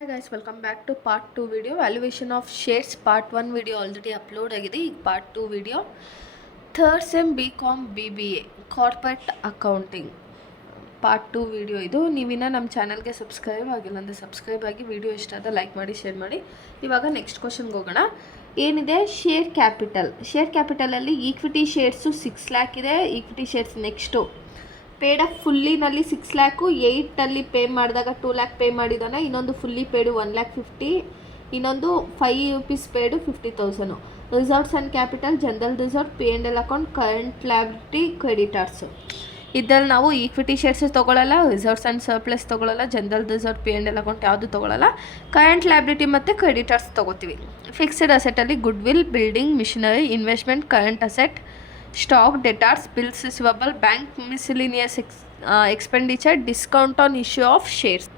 Hi guys, welcome back to part 2 video. Valuation of shares part 1 video already upload ಆಗಿದೆ. ಈಗ part 2 video. Third sem BCom BBA corporate accounting part 2 video ಇದು. ನೀವಿನ್ನ ನಮ್ಮ ಚಾನಲ್ಗೆ subscribe ಆಗಿಲ್ಲ ಅಂದರೆ subscribe ಆಗಿ, video ಇಷ್ಟ ಆದ ಲೈಕ್ ಮಾಡಿ, ಶೇರ್ ಮಾಡಿ. ಇವಾಗ ನೆಕ್ಸ್ಟ್ ಕ್ವಶನ್ಗೆ ಹೋಗೋಣ. ಏನಿದೆ ಶೇರ್ ಕ್ಯಾಪಿಟಲಲ್ಲಿ ಈಕ್ವಿಟಿ ಶೇರ್ಸು 6 ಲ್ಯಾಕ್ ಇದೆ. Equity shares next paid of ಫುಲ್ಲಿನಲ್ಲಿ 6 ಲ್ಯಾಕು, 8ಅಲ್ಲಿ ಪೇ ಮಾಡಿದಾಗ 2 ಲ್ಯಾಕ್ ಪೇ ಮಾಡಿದ್ದಾನೆ. ಇನ್ನೊಂದು ಫುಲ್ಲಿ ಪೇಡು 1,50,000, ಇನ್ನೊಂದು ₹5 paid 50,000. Reserves and capital, general reserve, P&L account, current liability, creditors. ಇದ್ರಲ್ಲಿ ನಾವು ಈಕ್ವಿಟಿ ಶೇರ್ಸ್ ತೊಗೊಳ್ಳಲ್ಲ, ರಿಸರ್ವ್ಸ್ ಆ್ಯಂಡ್ ಸರ್ಪ್ಲಸ್ ತೊಗೊಳ್ಳಲ್ಲ, ಜನರಲ್ ರಿಸರ್ವ್, P&L ಅಕೌಂಟ್ ಯಾವುದು ತೊಗೊಳ್ಳಲ್ಲ. ಕರೆಂಟ್ ಲಯಬಿಲಿಟಿ ಮತ್ತು ಕ್ರೆಡಿಟರ್ಸ್ ತೊಗೋತೀವಿ. ಫಿಕ್ಸ್ಡ್ ಅಸೆಟಲ್ಲಿ goodwill, building, machinery, investment, current asset, stock, debtors, bills receivable, bank miscellaneous expenditure, discount on issue of shares.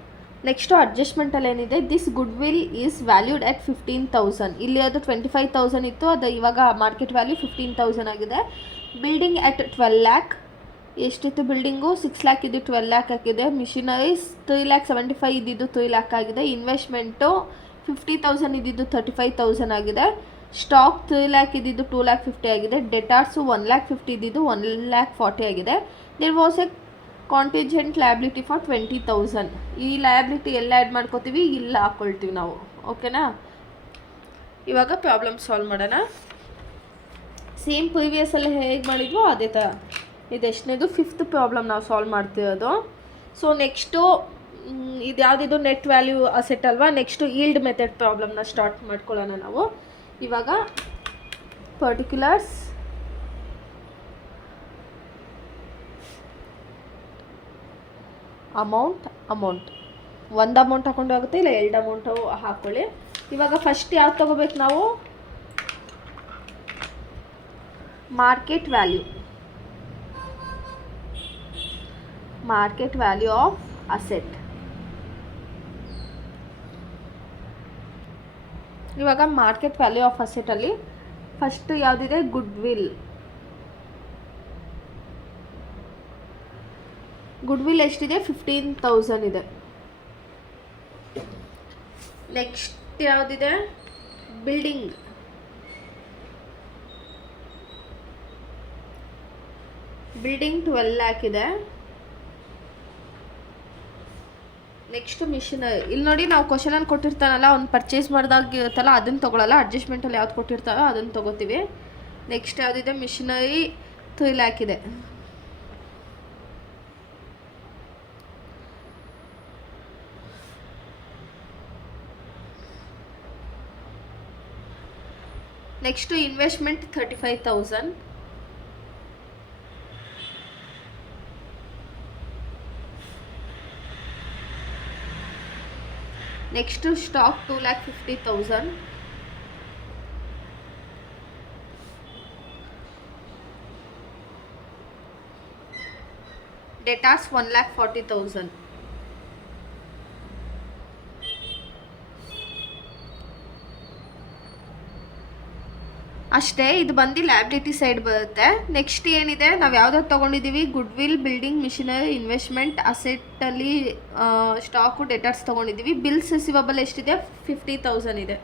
Next ಅಡ್ಜಸ್ಟ್ಮೆಂಟಲ್ಲಿ ಏನಿದೆ, this goodwill is valued at 15,000. ಇಲ್ಲಿ ಅದು 25,000 ಇತ್ತು, ಅದು ಇವಾಗ ಮಾರ್ಕೆಟ್ ವ್ಯಾಲ್ಯೂ 15,000 ಆಗಿದೆ. Building at 12 lac. ಎಷ್ಟಿತ್ತು building? 6 lac ಇದ್ದು 12 ಲ್ಯಾಕ್ ಆಗಿದೆ. ಮಿಷಿನರೀಸ್ 3,75,000 ಇದ್ದಿದ್ದು 3 ಲ್ಯಾಕ್ ಆಗಿದೆ. ಇನ್ವೆಸ್ಟ್ಮೆಂಟು 50,000 ಇದ್ದಿದ್ದು 35,000 ಆಗಿದೆ. ಸ್ಟಾಕ್ 3 ಲ್ಯಾಕ್ ಇದ್ದಿದ್ದು 2,50,000 ಆಗಿದೆ. ಡೆಟಾರ್ಸು 1,50,000 ಇದ್ದಿದ್ದು 1,40,000 ಆಗಿದೆ. There was a contingent liability for 20,000. ಈ ಲಯಬಿಲಿಟಿ ಎಲ್ಲ ಆ್ಯಡ್ ಮಾಡ್ಕೋತೀವಿ, ಇಲ್ಲ ಹಾಕ್ಕೊಳ್ತೀವಿ ನಾವು. ಓಕೆನಾ? ಇವಾಗ ಪ್ರಾಬ್ಲಮ್ ಸಾಲ್ವ್ ಮಾಡೋಣ. ಸೇಮ್ ಪ್ರೀವಿಯಸಲ್ಲಿ ಹೇಗೆ ಮಾಡಿದ್ವೋ ಅದೇ ಥರ. ಇದೆಷ್ಟನೇದು? 5th ಪ್ರಾಬ್ಲಮ್ ನಾವು ಸಾಲ್ವ್ ಮಾಡ್ತಿರೋದು. ಸೊ ನೆಕ್ಸ್ಟು ಇದು ಯಾವುದಿದು ನೆಟ್ ವ್ಯಾಲ್ಯೂ ಅಸೆಟ್ ಅಲ್ವಾ. ನೆಕ್ಸ್ಟು ಈಲ್ಡ್ ಮೆಥಡ್ ಪ್ರಾಬ್ಲಮ್ನ ಸ್ಟಾರ್ಟ್ ಮಾಡ್ಕೊಳ್ಳೋಣ ನಾವು. ಇವಾಗ ಪರ್ಟಿಕ್ಯುಲರ್ಸ್, ಅಮೌಂಟ್ ಒಂದು ಅಮೌಂಟ್ ಹಾಕೊಂಡು ಆಗುತ್ತೆ, ಇಲ್ಲ 2 ಅಮೌಂಟು ಹಾಕ್ಕೊಳ್ಳಿ. ಇವಾಗ ಫಸ್ಟ್ ಯಾವ್ದು ತೊಗೋಬೇಕು ನಾವು? Market value of asset. ಇವಾಗ ಮಾರ್ಕೆಟ್ ವ್ಯಾಲ್ಯೂ ಆಫ್ ಅಸೆಟಲ್ಲಿ ಫಸ್ಟು ಯಾವುದಿದೆ? ಗುಡ್ ವಿಲ್ ಎಷ್ಟಿದೆ? 15,000 ಇದೆ. ನೆಕ್ಸ್ಟ್ ಯಾವುದಿದೆ? ಬಿಲ್ಡಿಂಗ್ 12 ಲ್ಯಾಕ್ ಇದೆ. Next machinery. ಇಲ್ಲಿ ನೋಡಿ, ನಾವು ಕ್ವಶನಲ್ಲಿ ಕೊಟ್ಟಿರ್ತಾನಲ್ಲ, ಅವ್ನು ಪರ್ಚೇಸ್ ಮಾಡಿದಾಗ ಇರುತ್ತಲ್ಲ ಅದನ್ನು ತೊಗೊಳಲ್ಲ, ಅಡ್ಜಸ್ಟ್ಮೆಂಟಲ್ಲಿ ಯಾವ್ದು ಕೊಟ್ಟಿರ್ತಾರೋ ಅದನ್ನು ತೊಗೋತೀವಿ. ನೆಕ್ಸ್ಟ್ ಯಾವುದಿದೆ? ಮಿಷನರಿ 3 ಲ್ಯಾಕ್ ಇದೆ. Next investment 35,000. Next stock 2,50,000. ಡೆಟಾರ್ಸ್ 1,40,000. ಅಷ್ಟೇ. ಇದು ಬಂದು ಲಯಬಿಲಿಟಿ ಸೈಡ್ ಬರುತ್ತೆ. ನೆಕ್ಸ್ಟ್ ಏನಿದೆ? ನಾವು ಯಾವ್ದಾದ್ರು ತೊಗೊಂಡಿದ್ದೀವಿ? Goodwill, building, machinery, investment, ಅಸೆಟ್ಟಲ್ಲಿ ಸ್ಟಾಕು, ಡೆಟಾರ್ಸ್ ತೊಗೊಂಡಿದ್ದೀವಿ. ಬಿಲ್ಸ್ ರಿಸಿವಬಲ್ ಎಷ್ಟಿದೆ? 50,000 ಇದೆ.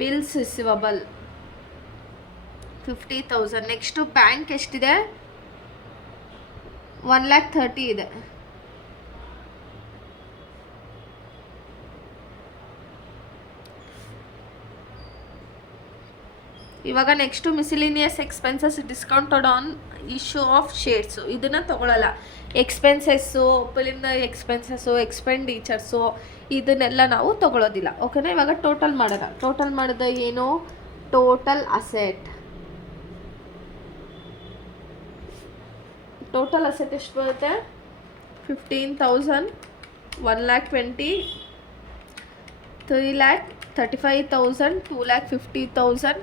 ಬಿಲ್ಸ್ ರಿಸಿವಬಲ್ 50,000. ನೆಕ್ಸ್ಟು ಬ್ಯಾಂಕ್ ಎಷ್ಟಿದೆ? 1,30,000 ಇದೆ. ಇವಾಗ next miscellaneous expenses, discounted on issue of shares. ಇದನ್ನು ತೊಗೊಳ್ಳಲ್ಲ. ಎಕ್ಸ್ಪೆನ್ಸಸ್ಸು, ಪ್ರಿಲಿಮಿನರಿ ಎಕ್ಸ್ಪೆನ್ಸಸ್ಸು, ಎಕ್ಸ್ಪೆಂಡಿಚರ್ಸು, ಇದನ್ನೆಲ್ಲ ನಾವು ತೊಗೊಳ್ಳೋದಿಲ್ಲ. ಓಕೆನಾ? ಇವಾಗ ಟೋಟಲ್ ಮಾಡೋಣ. ಟೋಟಲ್ ಮಾಡಿದ ಏನು? ಟೋಟಲ್ ಅಸೆಟ್ ಎಷ್ಟು ಬರುತ್ತೆ? 15,000, 1,20,000, 3,35,000, 2,50,000,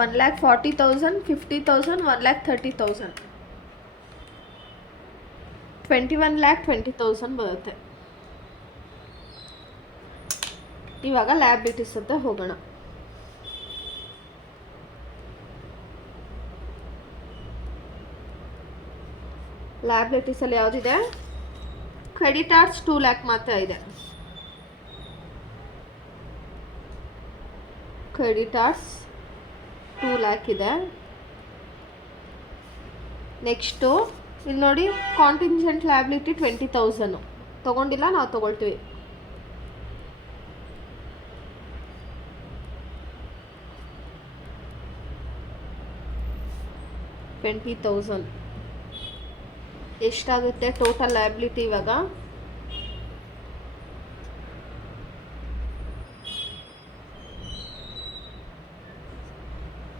1,40,000, 50,000, 1,30,000, 21,20,000 ಬರುತ್ತೆ. ಇವಾಗ ಲಯಬಿಲಿಟೀಸ್ ಅಂತ ಹೋಗೋಣ. ಲಯಬಿಲಿಟೀಸಲ್ಲಿ ಯಾವುದಿದೆ? ಕ್ರೆಡಿಟಾರ್ಸ್ 2 ಲ್ಯಾಕ್ ಮಾತ್ರ ಇದೆ. ಕ್ರೆಡಿಟಾರ್ಸ್ 2 ಲ್ಯಾಕ್ ಇದೆ. ನೆಕ್ಸ್ಟು ಇಲ್ಲಿ ನೋಡಿ, ಕಾಂಟಿಂಜೆಂಟ್ ಲಯಬಿಲಿಟಿ 20,000 ತೊಗೊಂಡಿಲ್ಲ, ನಾವು ತೊಗೊಳ್ತೀವಿ. $20,000 ಎಷ್ಟಾಗುತ್ತೆ ಟೋಟಲ್ ಲಯಬಿಲಿಟಿ ಇವಾಗ?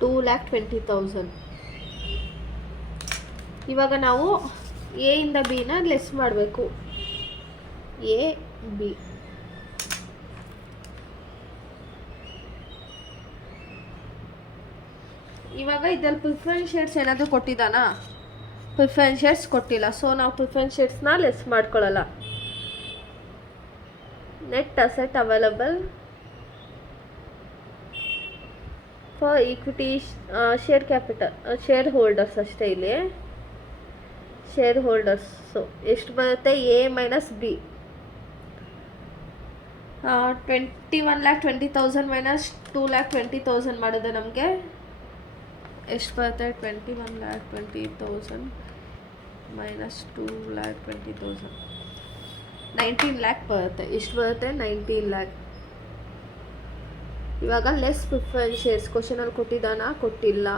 $2,20,000. ಇವಾಗ ನಾವು ಎ ಇಂದ ಬಿನ ಲೆಸ್ ಮಾಡಬೇಕು. ಎ ಬಿ ಇವಾಗ ಇದ್ರಲ್ಲಿ ಪ್ರಿಫರೆನ್ಸ್ ಶೇರ್ಸ್ ಏನಾದರೂ ಕೊಟ್ಟಿದ್ದಾನಾ? ಪ್ರಿಫರೆನ್ಸ್ ಶೇರ್ಸ್ ಕೊಟ್ಟಿಲ್ಲ. ಸೊ ನಾವು ಪ್ರಿಫರೆನ್ಸ್ ಶೇರ್ಸ್ನ ಲೆಸ್ ಮಾಡ್ಕೊಳ್ಳಲ್ಲ. Net asset available for equity share capital shareholders ಅಷ್ಟೇ. ಇಲ್ಲಿ ಶೇರ್ ಹೋಲ್ಡರ್ಸ್ ಎಷ್ಟು ಬರುತ್ತೆ? A minus B. 21,20,000 ಮೈನಸ್ 2,20,000 ಮಾಡಿದ್ರೆ ನಮಗೆ ಎಷ್ಟು ಬರುತ್ತೆ? 21,20,000 ಮೈನಸ್ 2,20,000 19 ಲ್ಯಾಕ್ ಬರುತ್ತೆ. ಎಷ್ಟು ಬರುತ್ತೆ? 19 ಲ್ಯಾಕ್. ಇವಾಗ ಲೆಸ್ ಪ್ರಿಫರೆನ್ಸ್ ಶೇರ್ಸ್ ಕ್ವಶನಲ್ಲಿ ಕೊಟ್ಟಿದ್ದಾನಾ? ಕೊಟ್ಟಿಲ್ಲ.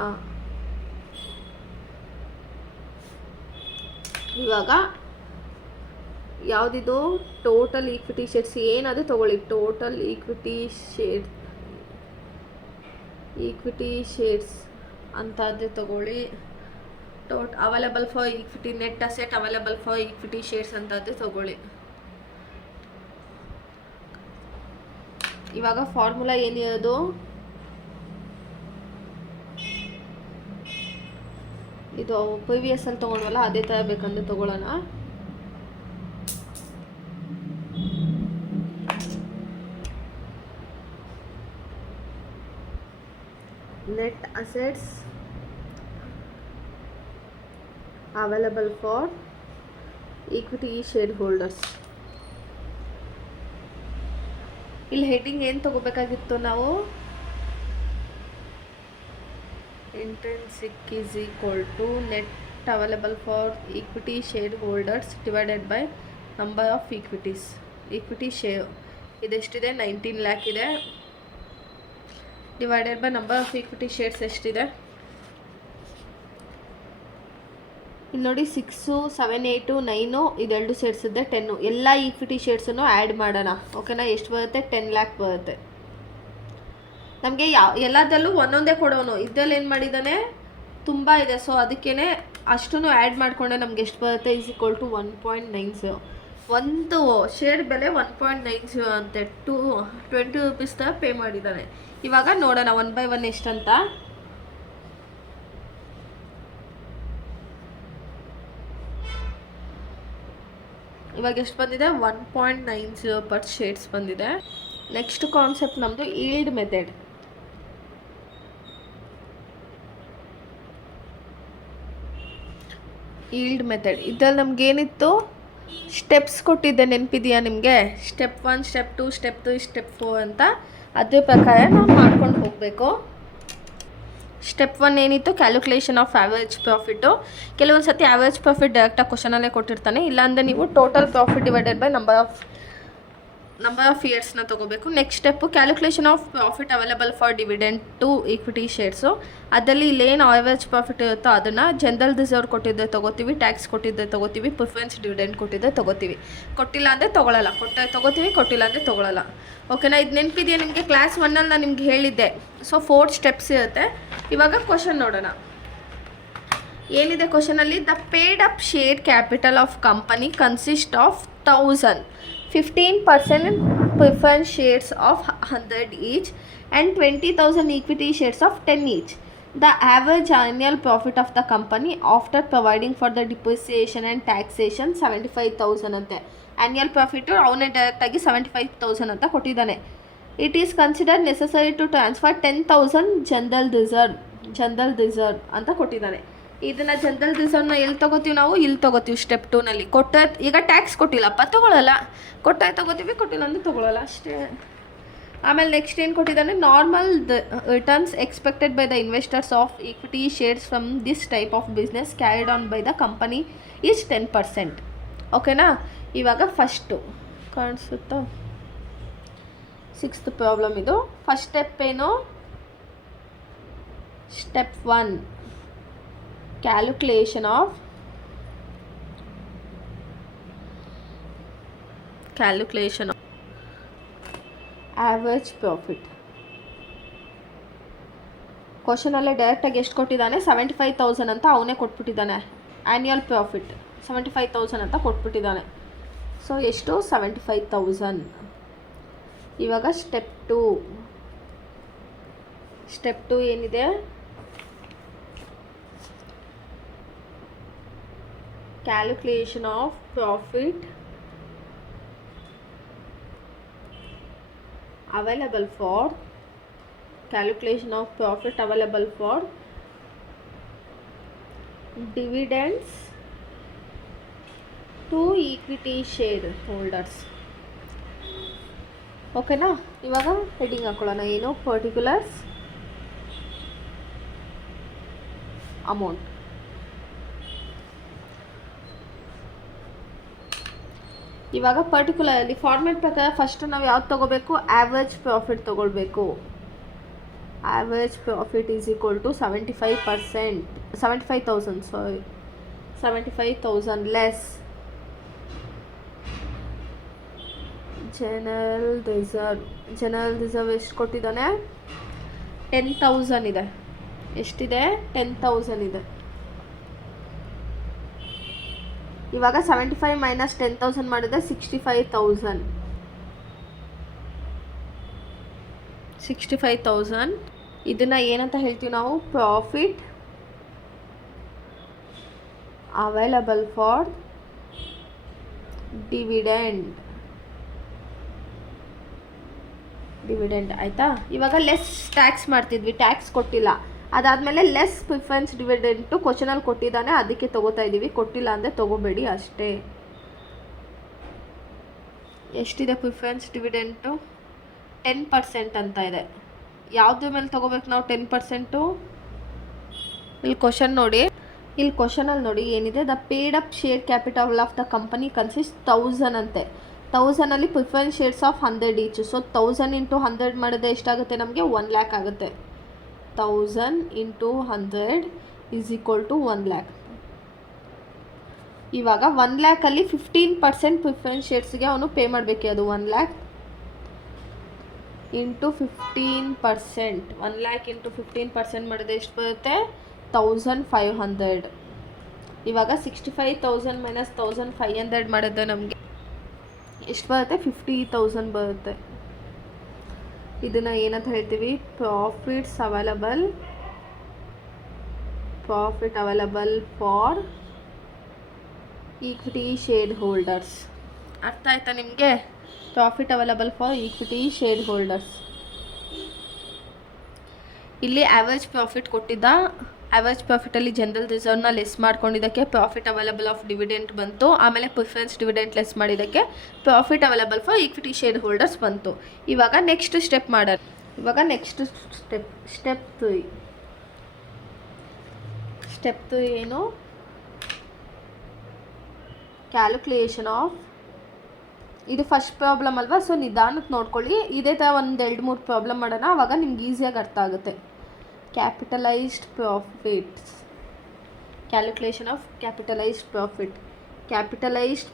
ಇವಾಗ ಯಾವುದಿದು? ಟೋಟಲ್ ಈಕ್ವಿಟಿ ಶೇರ್ಸ್ ಏನಾದರೂ ತೊಗೊಳ್ಳಿ. ಟೋಟಲ್ ಈಕ್ವಿಟಿ ಶೇರ್ಸ್ ಅಂತಾದರೆ ತೊಗೊಳ್ಳಿ. Available for equity net asset available for equity shares ಅಂತಾದರೆ ತೊಗೊಳ್ಳಿ. ಇವಾಗ ಫಾರ್ಮುಲಾ ಏನಿರೋದು? ಇದು ಪ್ರಿವಿಯಸ್ ಅಲ್ಲಿ ತೊಗೊಂಡ್ವಲ್ಲ, ಅದೇ ಥರ ಬೇಕಂದ್ರೆ ತೊಗೊಳ್ಳೋಣ. Net assets available for equity share holders. ಇಲ್ಲಿ ಹೆಡ್ಡಿಂಗ್ ಏನು ತಗೋಬೇಕಾಗಿತ್ತು ನಾವು? Intrinsic is equal to net available for equity share holders divided by number of equity share. ಇದೆಷ್ಟಿದೆ? 19 ಲ್ಯಾಕ್ ಇದೆ. Divided by number of equity shares ಎಷ್ಟಿದೆ? ಇಲ್ಲಿ ನೋಡಿ 6, 7, 8, 9 ಇದೆರಡು ಸೇರಿಸಿದ್ರೆ 10. ಎಲ್ಲ ಈಕ್ವಿಟಿ ಶೇರ್ಸನ್ನು ಆ್ಯಡ್ ಮಾಡೋಣ. ಓಕೆನಾ? ಎಷ್ಟು ಬರುತ್ತೆ? 10 ಲ್ಯಾಕ್ ಬರುತ್ತೆ. ನಮಗೆ ಎಲ್ಲದರಲ್ಲೂ ಒಂದೊಂದೇ ಕೊಡೋನು. ಇದ್ರಲ್ಲಿ ಏನು ಮಾಡಿದ್ದಾನೆ? ತುಂಬ ಇದೆ. ಸೊ ಅದಕ್ಕೇ ಅಷ್ಟನ್ನು ಆ್ಯಡ್ ಮಾಡಿಕೊಂಡೆ ನಮ್ಗೆ ಎಷ್ಟು ಬರುತ್ತೆ? Is equal to 1.90. ಒಂದು ಶೇರ್ ಬೆಲೆ 1.90 ಅಂತೆ. 20 ರೂಪೀಸ್ ಥರ ಪೇ ಮಾಡಿದ್ದಾನೆ. ಇವಾಗ ನೋಡೋಣ 1 by 1 ಎಷ್ಟಂತ. ಇವಾಗ ಎಷ್ಟು ಬಂದಿದೆ? 1.90 per ಶೇರ್ಸ್ ಬಂದಿದೆ. ನೆಕ್ಸ್ಟ್ ಕಾನ್ಸೆಪ್ಟ್ ನಮ್ಮದು ಈಲ್ಡ್ ಮೆಥಡ್. ಇದ್ರಲ್ಲಿ ನಮಗೇನಿತ್ತು? ಸ್ಟೆಪ್ಸ್ ಕೊಟ್ಟಿದ್ದೆ, ನೆನಪಿದೆಯಾ ನಿಮಗೆ? ಸ್ಟೆಪ್ 1, ಸ್ಟೆಪ್ 2, ಸ್ಟೆಪ್ 3, ಸ್ಟೆಪ್ 4 ಅಂತ. ಅದ್ರ ಪ್ರಕಾರ ನಾವು ಮಾಡ್ಕೊಂಡು ಹೋಗಬೇಕು. ಸ್ಟೆಪ್ 1 ಏನಿತ್ತು? Calculation of average profit. ಕೆಲವೊಂದು ಸತಿ ಆ್ಯಾವರೇಜ್ ಪ್ರಾಫಿಟ್ ಡೈರೆಕ್ಟಾಗಿ ಕ್ವಶನಲ್ಲೇ ಕೊಟ್ಟಿರ್ತಾನೆ. ಇಲ್ಲಾಂದರೆ ನೀವು total profit divided by number of ಇಯರ್ಸ್ನ ತೊಗೋಬೇಕು. Next step calculation of profit available for dividend to equity shares. ಅದರಲ್ಲಿ ಇಲ್ಲೇನು ಆವರೇಜ್ ಪ್ರಾಫಿಟ್ ಇರುತ್ತೋ ಅದನ್ನು ಜನರಲ್ ರಿಸರ್ವ್ ಕೊಟ್ಟಿದ್ದರೆ ತೊಗೋತೀವಿ, ಟ್ಯಾಕ್ಸ್ ಕೊಟ್ಟಿದ್ದರೆ ತೊಗೋತೀವಿ, ಪ್ರಿಫರೆನ್ಸ್ ಡಿವಿಡೆಂಡ್ ಕೊಟ್ಟಿದ್ದರೆ ತೊಗೋತೀವಿ. ಕೊಟ್ಟಿಲ್ಲ ಅಂದರೆ ತೊಗೊಳ್ಳಲ್ಲ. ತೊಗೋತೀವಿ, ಕೊಟ್ಟಿಲ್ಲ ಅಂದರೆ ತೊಗೊಳ್ಳಲ್ಲ. ಓಕೆನಾ? ಇದು ನೆನಪಿದೆಯಾ ನಿಮಗೆ? ಕ್ಲಾಸ್ 1ನಲ್ಲಿ ನಾನು ನಿಮ್ಗೆ ಹೇಳಿದ್ದೆ. ಸೊ 4 ಸ್ಟೆಪ್ಸ್ ಇರುತ್ತೆ. ಇವಾಗ ಕ್ವಶನ್ ನೋಡೋಣ. ಏನಿದೆ ಕ್ವಶನಲ್ಲಿ? The paid up share capital of company consist of 1000, 15% preference shares of 100 each and 20,000 equity shares of 10 each. The average annual profit of the company after providing for the depreciation and taxation 75,000 ಅಂತೆ. Annual profit ಅವನೇ ಡೈರೆಕ್ಟಾಗಿ 75,000 ಅಂತ ಕೊಟ್ಟಿದ್ದಾನೆ. It is consider necessary to transfer 10,000 general reserve ಅಂತ ಕೊಟ್ಟಿದ್ದಾನೆ. ಇದನ್ನು general ರಿಸರ್ವ್ನ ಎಲ್ಲಿ ತೊಗೋತೀವಿ ನಾವು? ಇಲ್ಲಿ ತೊಗೋತೀವಿ ಸ್ಟೆಪ್ 2ನಲ್ಲಿ. ಈಗ ಟ್ಯಾಕ್ಸ್ ಕೊಟ್ಟಿಲ್ಲಪ್ಪ, ತೊಗೊಳ್ಳಲ್ಲ. ಕೊಟ್ಟಾಗ ತೊಗೋತೀವಿ, ಕೊಟ್ಟಿಲ್ಲ ಅಂದರೆ ತೊಗೊಳ್ಳಲ್ಲ ಅಷ್ಟೇ. ಆಮೇಲೆ ನೆಕ್ಸ್ಟ್ ಏನು ಕೊಟ್ಟಿದ್ದಾನೆ? Normal returns expected by the investors of equity shares from this type of business carried on by the company is 10%. ಓಕೆನಾ? ಇವಾಗ ಫಸ್ಟು ಕಾಣಿಸುತ್ತಾ? 6th ಪ್ರಾಬ್ಲಮ್ ಇದು. ಫಸ್ಟ್ ಸ್ಟೆಪ್ ಏನು? Step 1 calculation of average profit. ಕ್ವಶನಲ್ಲೇ ಡೈರೆಕ್ಟಾಗಿ ಎಷ್ಟು ಕೊಟ್ಟಿದ್ದಾನೆ? 75,000 ಅಂತ ಅವನೇ ಕೊಟ್ಬಿಟ್ಟಿದ್ದಾನೆ. ಆ್ಯನ್ಯುಯಲ್ ಪ್ರಾಫಿಟ್ 75,000 ಅಂತ ಕೊಟ್ಬಿಟ್ಟಿದ್ದಾನೆ. ಸೊ ಎಷ್ಟು? 75,000. ಇವಾಗ ಸ್ಟೆಪ್ 2 ಏನಿದೆ? Calculation of profit available for dividends to equity shareholders. ಓಕೆನಾ? ಇವಾಗ ಹೆಡಿಂಗ್ ಹಾಕೊಳ್ಳೋಣ. ಏನು? Particulars amount. ಇವಾಗ ಪರ್ಟಿಕ್ಯುಲರ್ಲಿ ಫಾರ್ಮೆಟ್ ಪ್ರಕಾರ ಫಸ್ಟ್ ನಾವು ಯಾವ್ದು ತೊಗೋಬೇಕು? ಆ್ಯಾವ್ರೇಜ್ ಪ್ರಾಫಿಟ್ ತೊಗೊಳ್ಬೇಕು. Average profit is equal to 75,000 less general reserve ಎಷ್ಟು ಕೊಟ್ಟಿದ್ದಾನೆ? 10,000 ಇದೆ. ಎಷ್ಟಿದೆ? 10,000 ಇದೆ. ಇವಾಗ 75 ಮೈನಸ್ 10,000 ಮಾಡಿದ್ರೆ 65,000. ಇದನ್ನು ಏನಂತ ಹೇಳ್ತೀವಿ ನಾವು? Profit available for dividend. ಆಯಿತಾ? ಇವಾಗ ಲೆಸ್ ಟ್ಯಾಕ್ಸ್ ಮಾಡ್ತಿದ್ವಿ, ಟ್ಯಾಕ್ಸ್ ಕೊಟ್ಟಿಲ್ಲ. ಅದಾದಮೇಲೆ ಲೆಸ್ ಪ್ರಿಫರೆನ್ಸ್ ಡಿವಿಡೆಂಟು ಕ್ವಶನಲ್ಲಿ ಕೊಟ್ಟಿದ್ದಾನೆ, ಅದಕ್ಕೆ ತೊಗೋತಾ ಇದ್ದೀವಿ. ಕೊಟ್ಟಿಲ್ಲ ಅಂದರೆ ತೊಗೋಬೇಡಿ ಅಷ್ಟೇ. ಎಷ್ಟಿದೆ ಪ್ರಿಫರೆನ್ಸ್ ಡಿವಿಡೆಂಟು? 10% ಅಂತ ಇದೆ. ಯಾವುದ್ರ ಮೇಲೆ ತೊಗೋಬೇಕು ನಾವು 10%? ಇಲ್ಲಿ ಕ್ವಶನ್ ನೋಡಿ, ಇಲ್ಲಿ ಕ್ವಶನಲ್ಲಿ ನೋಡಿ ಏನಿದೆ? The paid up share capital of the company consist 1000 ಅಂತೆ. 1000ಅಲ್ಲಿ preference shares of 100 each. So 1000 into 100 ಮಾಡಿದ್ರೆ ಎಷ್ಟಾಗುತ್ತೆ? ನಮಗೆ 1 lakh ಆಗುತ್ತೆ. 1000 into 100 is equal to 1 lakh. ಇವಾಗ 1 lakhಲ್ಲಿ 15% ಪ್ರಿಫರೆನ್ಸ್ ಶೇರ್ಸ್ಗೆ ಅವನು ಪೇ ಮಾಡಬೇಕು. ಅದು 1 lakh ಇಂಟು 15%. 1 lakh ಇಂಟು 15% ಮಾಡಿದ್ರೆ ಎಷ್ಟು ಬರುತ್ತೆ? 1500. ಇವಾಗ 65,000 ಮೈನಸ್ 1500 ಮಾಡಿದ್ರೆ ನಮಗೆ ಎಷ್ಟು ಬರುತ್ತೆ? 50,000 ಬರುತ್ತೆ. ಇದನ್ನು ಏನಂತ ಹೇಳ್ತೀವಿ? Profit available for equity share holders. ಅರ್ಥ ಆಯ್ತಾ ನಿಮಗೆ? Profit available for equity share holders. ಇಲ್ಲಿ ಆ್ಯಾವ್ರೇಜ್ ಪ್ರಾಫಿಟ್ ಕೊಟ್ಟಿದ್ದ. ಆ್ಯಾವ್ರೇಜ್ ಪ್ರಾಫಿಟಲ್ಲಿ ಜನರಲ್ ರಿಸರ್ವ್ನ ಲೆಸ್ ಮಾಡ್ಕೊಂಡಿದ್ದಕ್ಕೆ ಪ್ರಾಫಿಟ್ ಅವೈಲಬಲ್ ಆಫ್ ಡಿವಿಡೆಂಟ್ ಬಂತು. ಆಮೇಲೆ ಪ್ರಿಫರೆನ್ಸ್ ಡಿವಿಡೆಂಟ್ ಲೆಸ್ ಮಾಡಿದ್ದಕ್ಕೆ profit available for equity share holders ಬಂತು. ಇವಾಗ ನೆಕ್ಸ್ಟ್ ಸ್ಟೆಪ್ ಮಾಡೋಣ. ಸ್ಟೆಪ್ 3 ಏನು? Calculation of. ಇದು ಫಸ್ಟ್ ಪ್ರಾಬ್ಲಮ್ ಅಲ್ವಾ? ಸೊ ನಿಧಾನಕ್ಕೆ ನೋಡ್ಕೊಳ್ಳಿ. ಇದೇ ಥರ 1-2-3 ಪ್ರಾಬ್ಲಮ್ ಮಾಡೋಣ, ಆವಾಗ ನಿಮ್ಗೆ ಈಸಿಯಾಗಿ ಅರ್ಥ ಆಗುತ್ತೆ. Capitalized